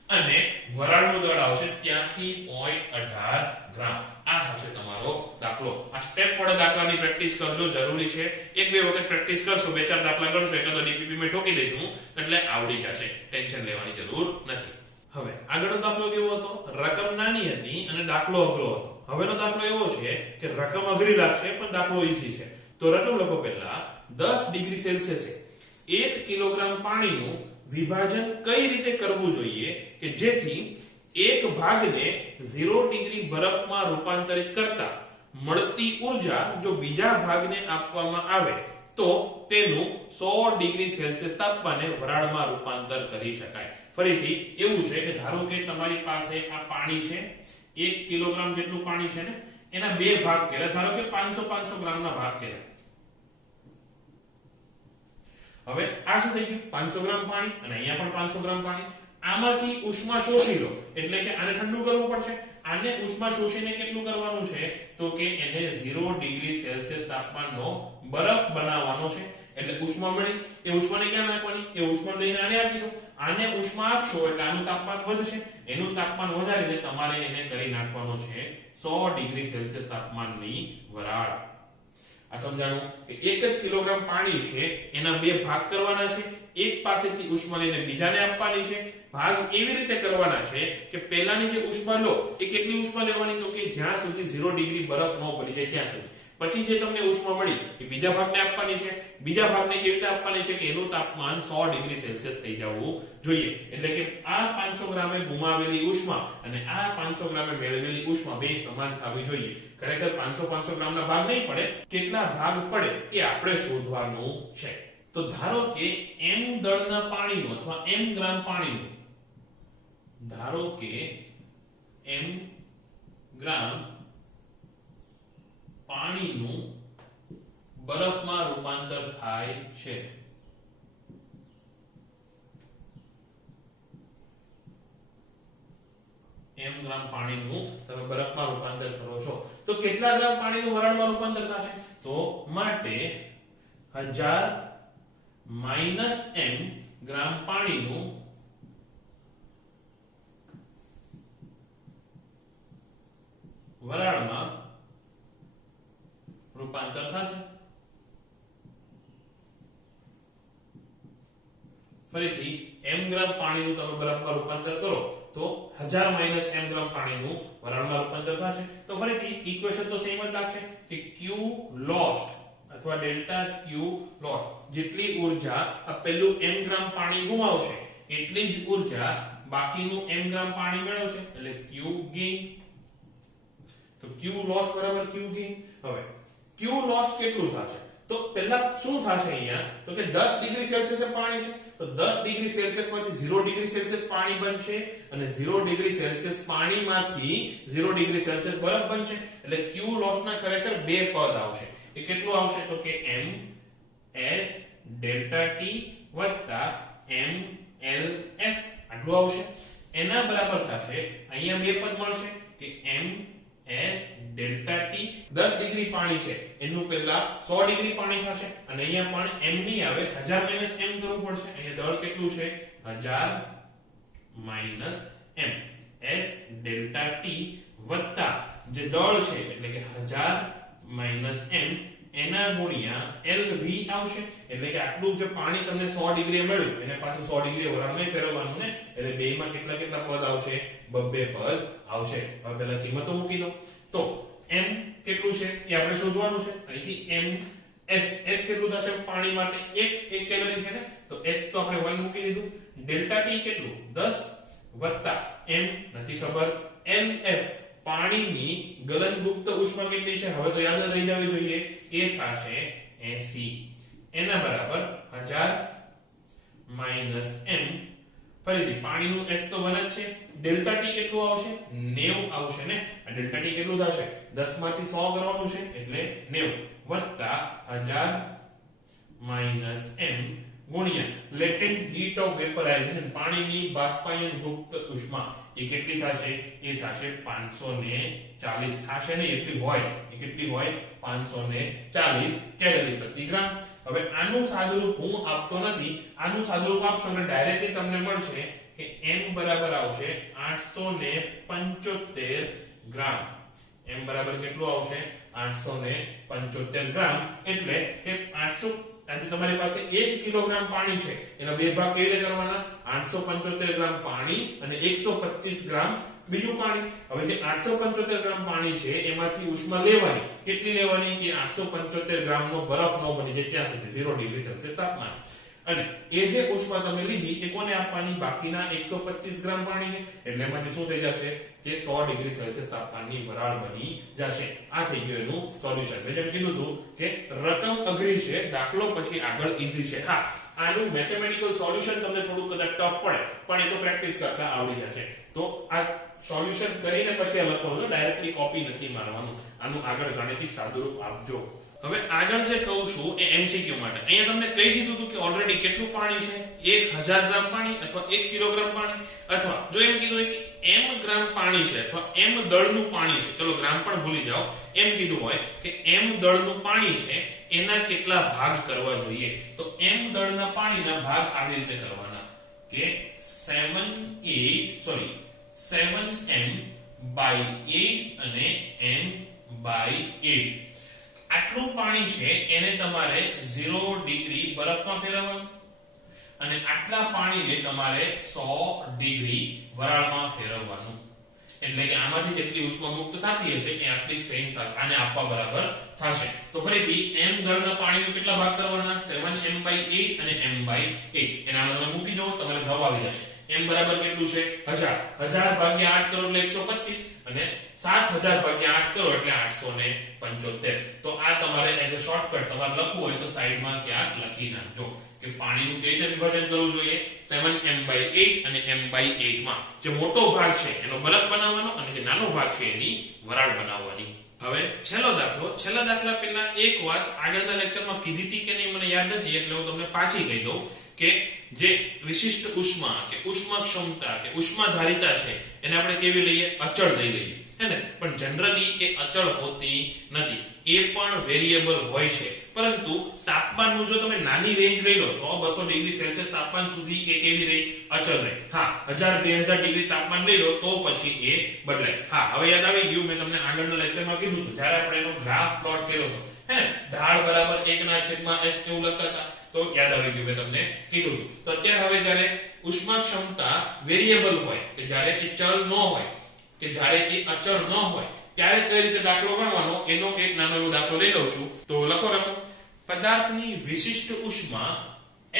અને વરાળનું દળ આવશે 83.18 ગ્રામ. આ હશે તમારો દાખલો. આ સ્ટેપ વાળા દાખલાની પ્રેક્ટિસ કરજો, જરૂરી છે. એક બે વખત પ્રેક્ટિસ કરશો, બે ચાર દાખલા કરશો, એકાદો ડીપીપી માં ઠોકી દઈશું એટલે આવડી જશે. ટેન્શન લેવાની જરૂર નથી. હવે આગળનો દાખલો કેવો હતો? રકમ નાની હતી અને દાખલો અઘરો હતો. હવેનો દાખલો એવો છે કે રકમ અઘરી લાગશે પણ દાખલો ઈઝી છે. તો રકમ લખો. પહેલા 10 ડિગ્રી સેલ્સિયસે 1 કિલોગ્રામ પાણીનું વિભાજન કઈ રીતે કરવું જોઈએ કે જેથી એક ભાગને 0 ડિગ્રી બરફમાં રૂપાંતરિત કરતા મળતી ઊર્જા જો બીજા ભાગને આપવામાં આવે તો તેનું 100 ડિગ્રી સેલ્સિયસ તાપમાને વરાળમાં રૂપાંતર કરી શકાય. ફરીથી એવું છે કે ધારો કે તમારી પાસે આ પાણી છે, 1 કિલોગ્રામ જેટલું પાણી છે ને, એના બે ભાગ કર્યા. ધારો કે 500 ગ્રામના ભાગ કર્યા. હવે આ શું થઈ ગયું? 500 ગ્રામ પાણી અને અહીંયા પણ 500 ગ્રામ પાણી. આમાંથી ઉષ્મા શોષી લો એટલે કે આને ઠંડુ કરવું પડશે. આને ઉષ્મા શોષીને કેટલું કરવાનું છે? તો કે એને 0 ડિગ્રી સેલ્સિયસ તાપમાનનો બરફ બનાવવાનો છે. એટલે ઉષ્મા મળી, એ ઉષ્માને ક્યાં નાખવાની? એ ઉષ્મા લઈને આને આપી દો. આને ઉષ્મા આપશો એટલે આનું તાપમાન વધશે. એનું તાપમાન વધારીને તમારે એને કરી નાખવાનો છે 100 ડિગ્રી સેલ્સિયસ તાપમાનની વરાળ. આ સમજાણું કે 1 જ કિલોગ્રામ પાણી છે, એના બે ભાગ કરવાના છે. એક પાસેથી ઉષ્મા લઈને બીજાને આપવાની છે. ભાગ એવી રીતે કરવાના છે કે પહેલાની જે ઉષ્મા લો એ કેટલી ઉષ્મા લેવાની? તો કે જ્યાં સુધી 0 ડિગ્રી બરફ ન બની જાય ત્યાં સુધી. પછી જે તમને ઉષ્મા મળી એ બીજા ભાગને આપવાની છે. બીજા ભાગને કેવી રીતે આપવાની છે કે એનું તાપમાન 100 ડિગ્રી સેલ્સિયસ થઈ જવું જોઈએ. એટલે કે આ 500 ગ્રામે ગુમાવેલી ઉષ્મા અને આ 500 ગ્રામે મેળવેલી ઉષ્મા બે સમાન થવી જોઈએ. ખરેખર 500 ગ્રામના ભાગ નહીં પડે, કેટલા ભાગ પડે એ આપણે શોધવાનું છે. તો ધારો કે m દળના પાણીનું અથવા m ગ્રામ પાણીનું, ધારો કે m ગ્રામ પાણીનું બરફમાં રૂપાંતર થાય છે. m ગ્રામ પાણીનું તમે બરફમાં રૂપાંતર કરો છો તો કેટલા ગ્રામ પાણીનું વરાળમાં રૂપાંતર થશે? તો માટે 1000 માઈનસ m ગ્રામ પાણીનું વરાળમાં રૂપાંતર થશે. ફરીથી m ગ્રામ પાણીનું તમે બરફમાં રૂપાંતર કરો તો 1000 માઈનસ m ગ્રામ પાણીનું વરાળમાં રૂપાંતર થશે. તો ફરીથી ઇક્વેશન તો સેમ જ લાગશે કે q લોસ્ટ અથવા ડેલ્ટા q લોસ્ટ, જેટલી ઊર્જા આ પહેલું m ગ્રામ પાણી ગુમાવશે એટલી જ ઊર્જા બાકીનું m ગ્રામ પાણી મેળવશે એટલે q ગેઇન. તો q લોસ્ટ બરાબર q ગેઇન. હવે q લોસ્ટ કેટલું થશે? તો પહેલા શું થશે અહીંયા? તો કે 10 ડિગ્રી સેલ્સિયસ પાણી છે તો 10 ડિગ્રી સેલ્સિયસ માંથી 0 ડિગ્રી સેલ્સિયસ પાણી બનશે અને 0 ડિગ્રી સેલ્સિયસ પાણીમાંથી 0 ડિગ્રી સેલ્સિયસ બરફ બનશે. એટલે q લોસ્ટ ના ખરેખર બે પદ આવશે. એ કેટલું આવશે? તો કે m s ડેલ્ટા t વત્તા m l f આટલું આવશે. એના બરાબર થશે અહીંયા બે પદ મળશે કે m s delta t 10 degree પાણી છે એનું પહેલા 100 ડિગ્રી પાણી થશે અને અહીંયા પણ m ની આવે 1000 માઈનસ m કરવું પડશે. અહીંયા દળ કેટલું છે? 1000 minus m s delta t વત્તા જે દળ છે એટલે કે 1000 માઈનસ m એના ગુણ્યા lv આવશે. એટલે કે આટલું જે પાણી તમને 100 ડિગ્રી મળ્યું એને પાછું 100 ડિગ્રી વરાળમાં ફેરવવાનું ને, એટલે બેમાં કેટલા પદ આવશે? બબ્બે પદ આવશે. હવે પહેલા કિંમતો મૂકી દો. તો m કેટલું છે એ આપણે શોધવાનું છે અહીંથી m s કેટલું થશે પાણી માટે 1 કેલરી છે ને તો s તો આપણે 1 મૂકી દીધું ડેલ્ટા t કેટલું 10 વત્તા m નથી ખબર lf પાણીની ગલનગુપ્ત ઉષ્મા કેટલી છે હવે તો યાદ રહી જવી જોઈએ એ થશે 80 એના બરાબર 1000 માઈનસ m ફરીથી પાણીનું s તો 1 જ છે ડેલ્ટા t કેટલું આવશે 90 આવશે ને આ ડેલ્ટા t કેટલું થશે 10 માંથી 100 કરવાનું છે એટલે 90 વત્તા 1000 માઈનસ m ગુણ્યા લેટેન્ટ હીટ ઓફ વેપરાઇઝેશન પાણીની બાષ્પાયન ગુપ્ત ઉષ્મા એ કેટલી થશે એ થશે 540 થશે ને એટલી હોય એ કેટલી હોય 540 કેલરી પ્રતિ ગ્રામ હવે આનું સાદુરૂપ હું આપતો નથી આનું સાદુરૂપ આપશો એટલે ડાયરેક્ટલી તમને મળશે કે m બરાબર આવશે 875 ગ્રામ m બરાબર કેટલું આવશે 875 ગ્રામ એટલે કે 800 આથી તમારી પાસે 1 કિલોગ્રામ પાણી છે એના બે ભાગ કેવી રીતે કરવાના 875 ગ્રામ પાણી અને 125 ગ્રામ બીજું પાણી હવે જે 875 ગ્રામ પાણી છે એમાંથી ઉષ્મા લેવાની કેટલી લેવાની કે 875 ગ્રામ નો બરફ નો બની જાય ત્યાં સુધી 0 ડિગ્રી સેલ્સિયસ તાપમાન અને એ જે ઉષ્મા તમે લીધી એ કોને આપવાની બાકીના 125 ગ્રામ પાણીને એટલે એમાંથી શું થઈ જશે કે 100 ડિગ્રી સેલ્સિયસ તાપમાનની વરાળ બની જશે આ થઈ ગયું એનું સોલ્યુશન મેં જેમ કીધું હતું કે રકમ અઘરી છે દાખલો પછી આગળ ઈઝી છે હા આનું મેથેમેટિકલ સોલ્યુશન તમને થોડું કદાચ ટફ પડે પણ એ તો પ્રેક્ટિસ કરતા આવડી જશે તો આ સોલ્યુશન કરીને પછી આ લખવાનું ડાયરેક્ટલી કોપી નથી મારવાનું આનું આગળ ગાણિતિક સાદુરૂપ આપજો હવે આગળ જે કહું છું એ MCQ માટે અહીંયા તમને કહી દીધું હતું કે ઓલરેડી કેટલું પાણી છે 1000 ગ્રામ પાણી અથવા 1 કિલોગ્રામ પાણી અથવા જો એમ કીધું હોય કે m ગ્રામ પાણી છે અથવા m દળનું પાણી છે ચલો ગ્રામ પણ ભૂલી જાઓ એમ કીધું હોય કે m દળનું પાણી છે એના કેટલા ભાગ કરવા જોઈએ તો m દળના પાણીના ભાગ આવી રીતે કરવાના કે 7m by 8 અને m by 8 આટલું પાણી છે એને તમારે 0 ડિગ્રી બરફમાં ફેરવવાનું અને આટલા પાણીને તમારે 100 ડિગ્રી વરાળમાં ફેરવવાનું એટલે કે આમાંથી જેટલી ઉષ્મા મુક્ત થતી હશે એ આટલી સેમ આને આપવા બરાબર થશે તો ફરીથી m દળના પાણીનો કેટલા ભાગ કરવાના 7m by 8 અને m by 8 એના તમે મૂકી દો તમારે જવાબ આવી જશે m બરાબર કેટલું છે 1000 ભાગ્યા 8 કરો એટલે 125 અને 7000 ભાગ્યા 8 કરો એટલે 875 તો આ તમારે એઝ અ શોર્ટકટ તમારે લખવું હોય તો સાઈડમાં ક્યાંક લખી નાખજો કે પાણીનું કેવી રીતે વિભાજન કરવું જોઈએ 7m by 8 અને m by 8 માં જે મોટો ભાગ છે એનો બરફ બનાવવાનો અને જે નાનો ભાગ છે એની વરાળ બનાવવાની હવે છેલ્લા દાખલા પહેલા એક વાત આગળના લેક્ચરમાં કીધી હતી કે નહીં મને યાદ નથી એટલે હું તમને પાછી કહી દઉં કે જે વિશિષ્ટ ઉષ્મા કે ઉષ્મા ક્ષમતા કે ઉષ્માધારિતા છે એને આપણે કેવી લઈએ અચળ લઈ લઈએ है ना પણ જનરલી એ અચળ હોતી નથી એ પણ વેરીએબલ હોય છે પરંતુ તાપમાનનું જો તમે નાની રેન્જ લઈ લો 100-200 ડિગ્રી સેલ્સિયસ તાપમાન સુધી એ કેવી રહે અચળ રહે હા 1000-2000 ડિગ્રી તાપમાન લઈ લો તો પછી એ બદલાય હા હવે યાદ આવી ગયું મેં તમને આગળના લેક્ચરમાં કીધું હતું જ્યારે આપણે એનો ગ્રાફ પ્લોટ કર્યો હતો હે ને ઢાળ બરાબર 1/s એવું લખતા હતા તો યાદ આવી ગયું મેં તમને કીધું તો અત્યારે હવે જ્યારે ઉષ્મા ક્ષમતા વેરીએબલ હોય કે જ્યારે એ ચલ ન હોય કે જ્યારે એ અચળ ન હોય ત્યારે કઈ રીતે દાખલો ગણવાનો એનો એક નાનો એવો દાખલો લઈ લઉં છું તો લખો પદાર્થની વિશિષ્ટ ઉષ્મા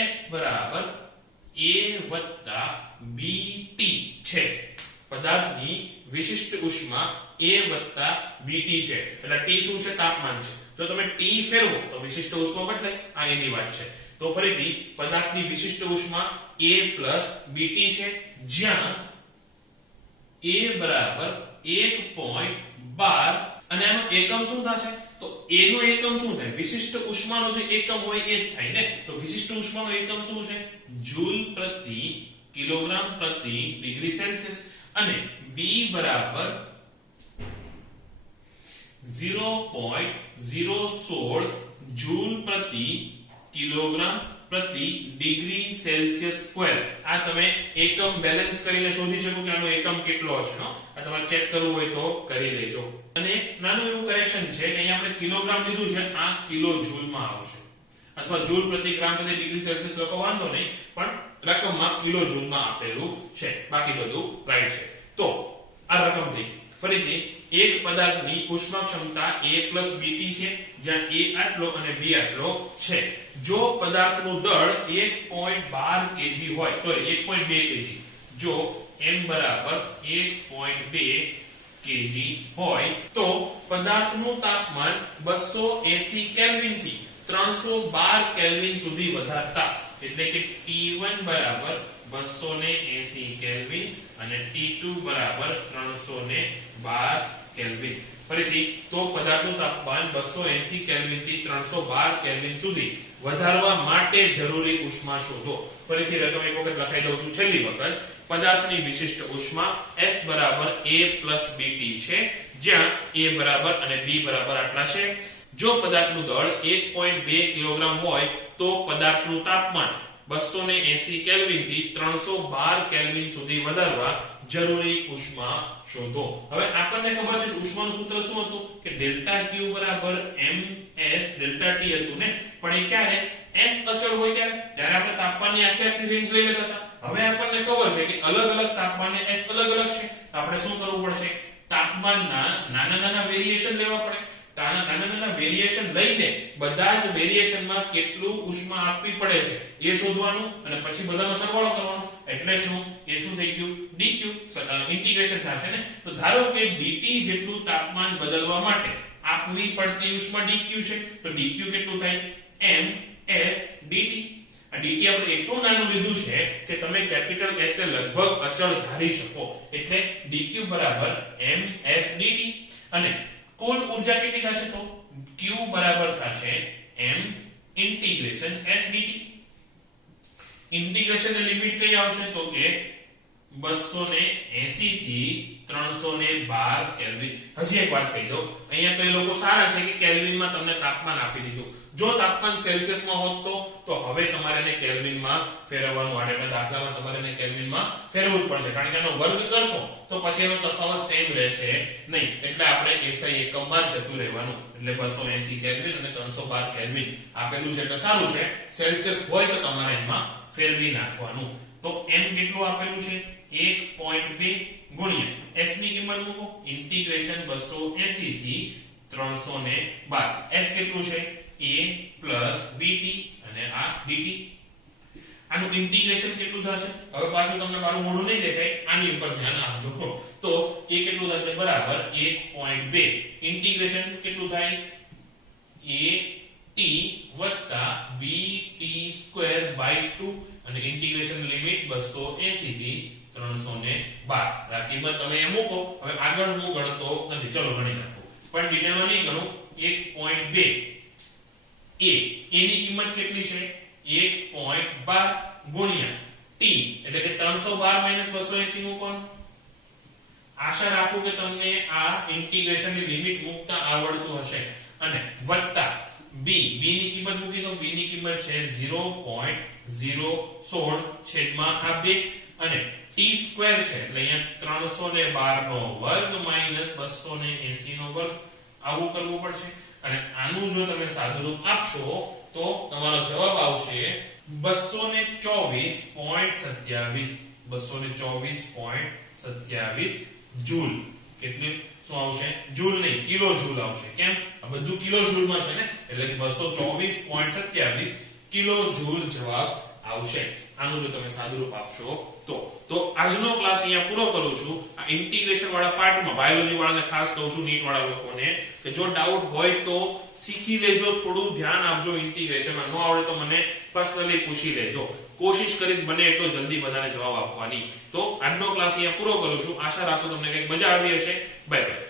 S બરાબર A + BT છે પદાર્થની વિશિષ્ટ ઉષ્મા A + BT છે એટલે T શું છે તાપમાન છે જો તમે T ફેરવો તો વિશિષ્ટ ઉષ્મા બદલાય આ એની વાત છે તો ફરીથી પદાર્થની વિશિષ્ટ ઉષ્મા A + BT છે જ્યાં A બરાબર 1.12 અને આનો એકમ શું થશે તો A નો એકમ શું થાય વિશિષ્ટ ઉષ્માનો જે એકમ હોય એ જ થાય ને તો વિશિષ્ટ ઉષ્માનો એકમ શું છે જૂલ પ્રતિ કિલોગ્રામ પ્રતિ ડિગ્રી સેલ્સિયસ અને B બરાબર 0.016 જૂલ પ્રતિ કિલોગ્રામ પ્રતિ ડિગ્રી સેલ્સિયસ સ્ક્વેર આ તમે એકમ બેલેન્સ કરીને શોધી શકો કે આનો એકમ કેટલો હશે આ તમારે ચેક કરવું હોય તો કરી લેજો અને નાનું એવું કરેક્શન છે કે અહીંયા આપણે કિલોગ્રામ લીધું છે આ કિલો જૂલ માં આવશે અથવા જૂલ પ્રતિ ગ્રામ પ્રતિ ડિગ્રી સેલ્સિયસ લખો વાંધો નહીં પણ રકમમાં કિલો જૂલ માં આપેલું છે બાકી બધું રાઈટ છે તો આ રકમ થઈ ફરીથી એક પદાર્થની ઉષ્મા ક્ષમતા A + BT છે, જ્યાં A આટલો અને B આટલો છે. જો પદાર્થનું દળ 1.12 kg હોય, સોરી 1.2 kg, જો m બરાબર 1.2 kg હોય તો પદાર્થનું તાપમાન 280 કેલ્વિન થી 312 કેલ્વિન સુધી વધારતા, એટલે કે T1 બરાબર 280 કેલ્વિન અને T2 બરાબર 312 કેલ્વિન. ફરીથી, તો પદાર્થનું તાપમાન 280 કેલ્વિન થી 312 કેલ્વિન સુધી વધારવા માટે જરૂરી ઉષ્મા શોધો. ફરીથી રકમ એક વખત લખાઈ દઉં છું, છેલ્લી વખત. પદાર્થની વિશિષ્ટ ઉષ્મા S બરાબર A + BT છે, જ્યાં A બરાબર અને B બરાબર આટલા છે. જો પદાર્થનું દળ 1.2 કિલોગ્રામ હોય તો પદાર્થનું તાપમાન 280 કેલ્વિન થી 312 કેલ્વિન સુધી વધારવા જરૂરી ઉષ્મા શોધો. હવે આપણને ખબર છે ઉષ્માનું સૂત્ર શું હતું કે ડેલ્ટા Q બરાબર ms ડેલ્ટા T હતું ને, પણ એ ક્યારે S અચળ હોય ત્યારે આપણે તાપમાનની આખી રેન્જ લઈ લેતા હતા. હવે આપણને ખબર છે કે અલગ અલગ તાપમાને S અલગ અલગ છે. આપણે શું કરવું પડશે? તાપમાનના નાના નાના વેરિએશન લેવા પડે. નાના વેરિએશન લઈને બધા જ વેરિએશનમાં કેટલું ઉષ્મા આપવી પડે છે એ શોધવાનું અને પછી બધાનો સરવાળો કરવાનો. એટલે શું? એ શું થઈ ગયું? dq ઇન્ટિગ્રેશન થશે ને. તો ધારો કે dt જેટલું તાપમાન બદલવા માટે આપવી પડતી ઉષ્મા dq છે, તો dq કેટલું થાય? ms dt. આ dt આપણે એટલું નાનું લીધું છે કે તમે કેપિટલ S ને લગભગ અચળ ધારી શકો. એટલે dq બરાબર ms dt. અને કુલ ઊર્જા કેટલી થશે? તો q બરાબર થશે m integration s dt. Integration ની લિમિટ કઈ આવશે? તો કે 280 થી 312 કેલ્વિન. હજી એક વાત કહી દઉં, અહીંયા તો એ લોકો સારા છે કે કેલ્વિનમાં તમને તાપમાન આપી દીધું. જો તાપમાન સેલ્સિયસમાં હોત તો હવે તમારે એને કેલ્વિનમાં ફેરવવાનું આવે. એટલે દાખલામાં તમારે એને કેલ્વિનમાં ફેરવવું જ પડશે, કારણ કે એનો વર્ગ કરશો તો પછી એનો તફાવત સેમ રહેશે નહીં. એટલે આપણે SI એકમમાં જ જતું રહેવાનું. એટલે 280 કેલ્વિન અને 312 કેલ્વિન આપેલું છે એટલે સારું છે. સેલ્સિયસ હોય તો તમારે એમાં ફેરવી નાખવાનું. તો m કેટલું આપેલું છે? 1.2 ગુણ્યા s ની કિંમત મૂકો, ઇન્ટિગ્રેશન 280 થી 312. s કેટલું છે? A + BT અને આ dt. આનું ઇન્ટિગ્રેશન કેટલું થશે? હવે પાછું તમને મારું મોઢું નહીં દેખાય, આની ઉપર ધ્યાન આપજો. તો એ કેટલું થશે? બરાબર 1.2 ઇન્ટિગ્રેશન કેટલું થાય? AT + BT² 2 અને ઇન્ટિગ્રેશન લિમિટ 280 થી 312. આ કિંમત તમે એ મૂકો. હવે આગળ હું ગણતો નથી, ચલો ગણી નાખો, પણ ડિટેલમાં નહીં ગણું. 1.2 a ની કિંમત કેટલી છે? 1.12 ગુણ્યા t, એટલે કે 312 - 280 મૂકો. આશા રાખું કે તમને આ ઇન્ટિગ્રેશન ની લિમિટ મૂકતા આવડતું હશે. અને વત્તા b ની કિંમત મૂકી દો. b ની કિંમત છે 0.016 છેદમાં આ 2 અને t² છે એટલે અહીંયા 312 નો વર્ગ - 280 નો વર્ગ. આવું કરવું પડશે. અને આનું જો તમે સાદુરૂપ આપશો તો તમારો જવાબ આવશે 224.27 224.27 જૂલ. કેટલી શું આવશે? જૂલ નહીં, કિલો જૂલ આવશે. કેમ? આ બધું કિલો જૂલમાં છે ને, એટલે કે 224.27 કિલો જૂલ જવાબ આવશે. આનું જો તમે સાદુરૂપ આપશો તો આજનો ક્લાસ અહીંયા પૂરો કરું છું. આ ઇન્ટિગ્રેશન વાળા પાર્ટમાં બાયોલોજી વાળાને ખાસ કહું છું, નીટ વાળા લોકોને, કે જો ડાઉટ હોય તો શીખી લેજો, થોડું ધ્યાન આપજો ઇન્ટિગ્રેશનમાં. ન આવડે તો મને પર્સનલી પૂછી લેજો. કોશિશ કરીશ બને એટલો જલ્દી બધાને જવાબ આપવાની. તો આજનો ક્લાસ અહીંયા પૂરો કરું છું. આશા રાખું તમને કંઈક મજા આવી હશે. Bye bye.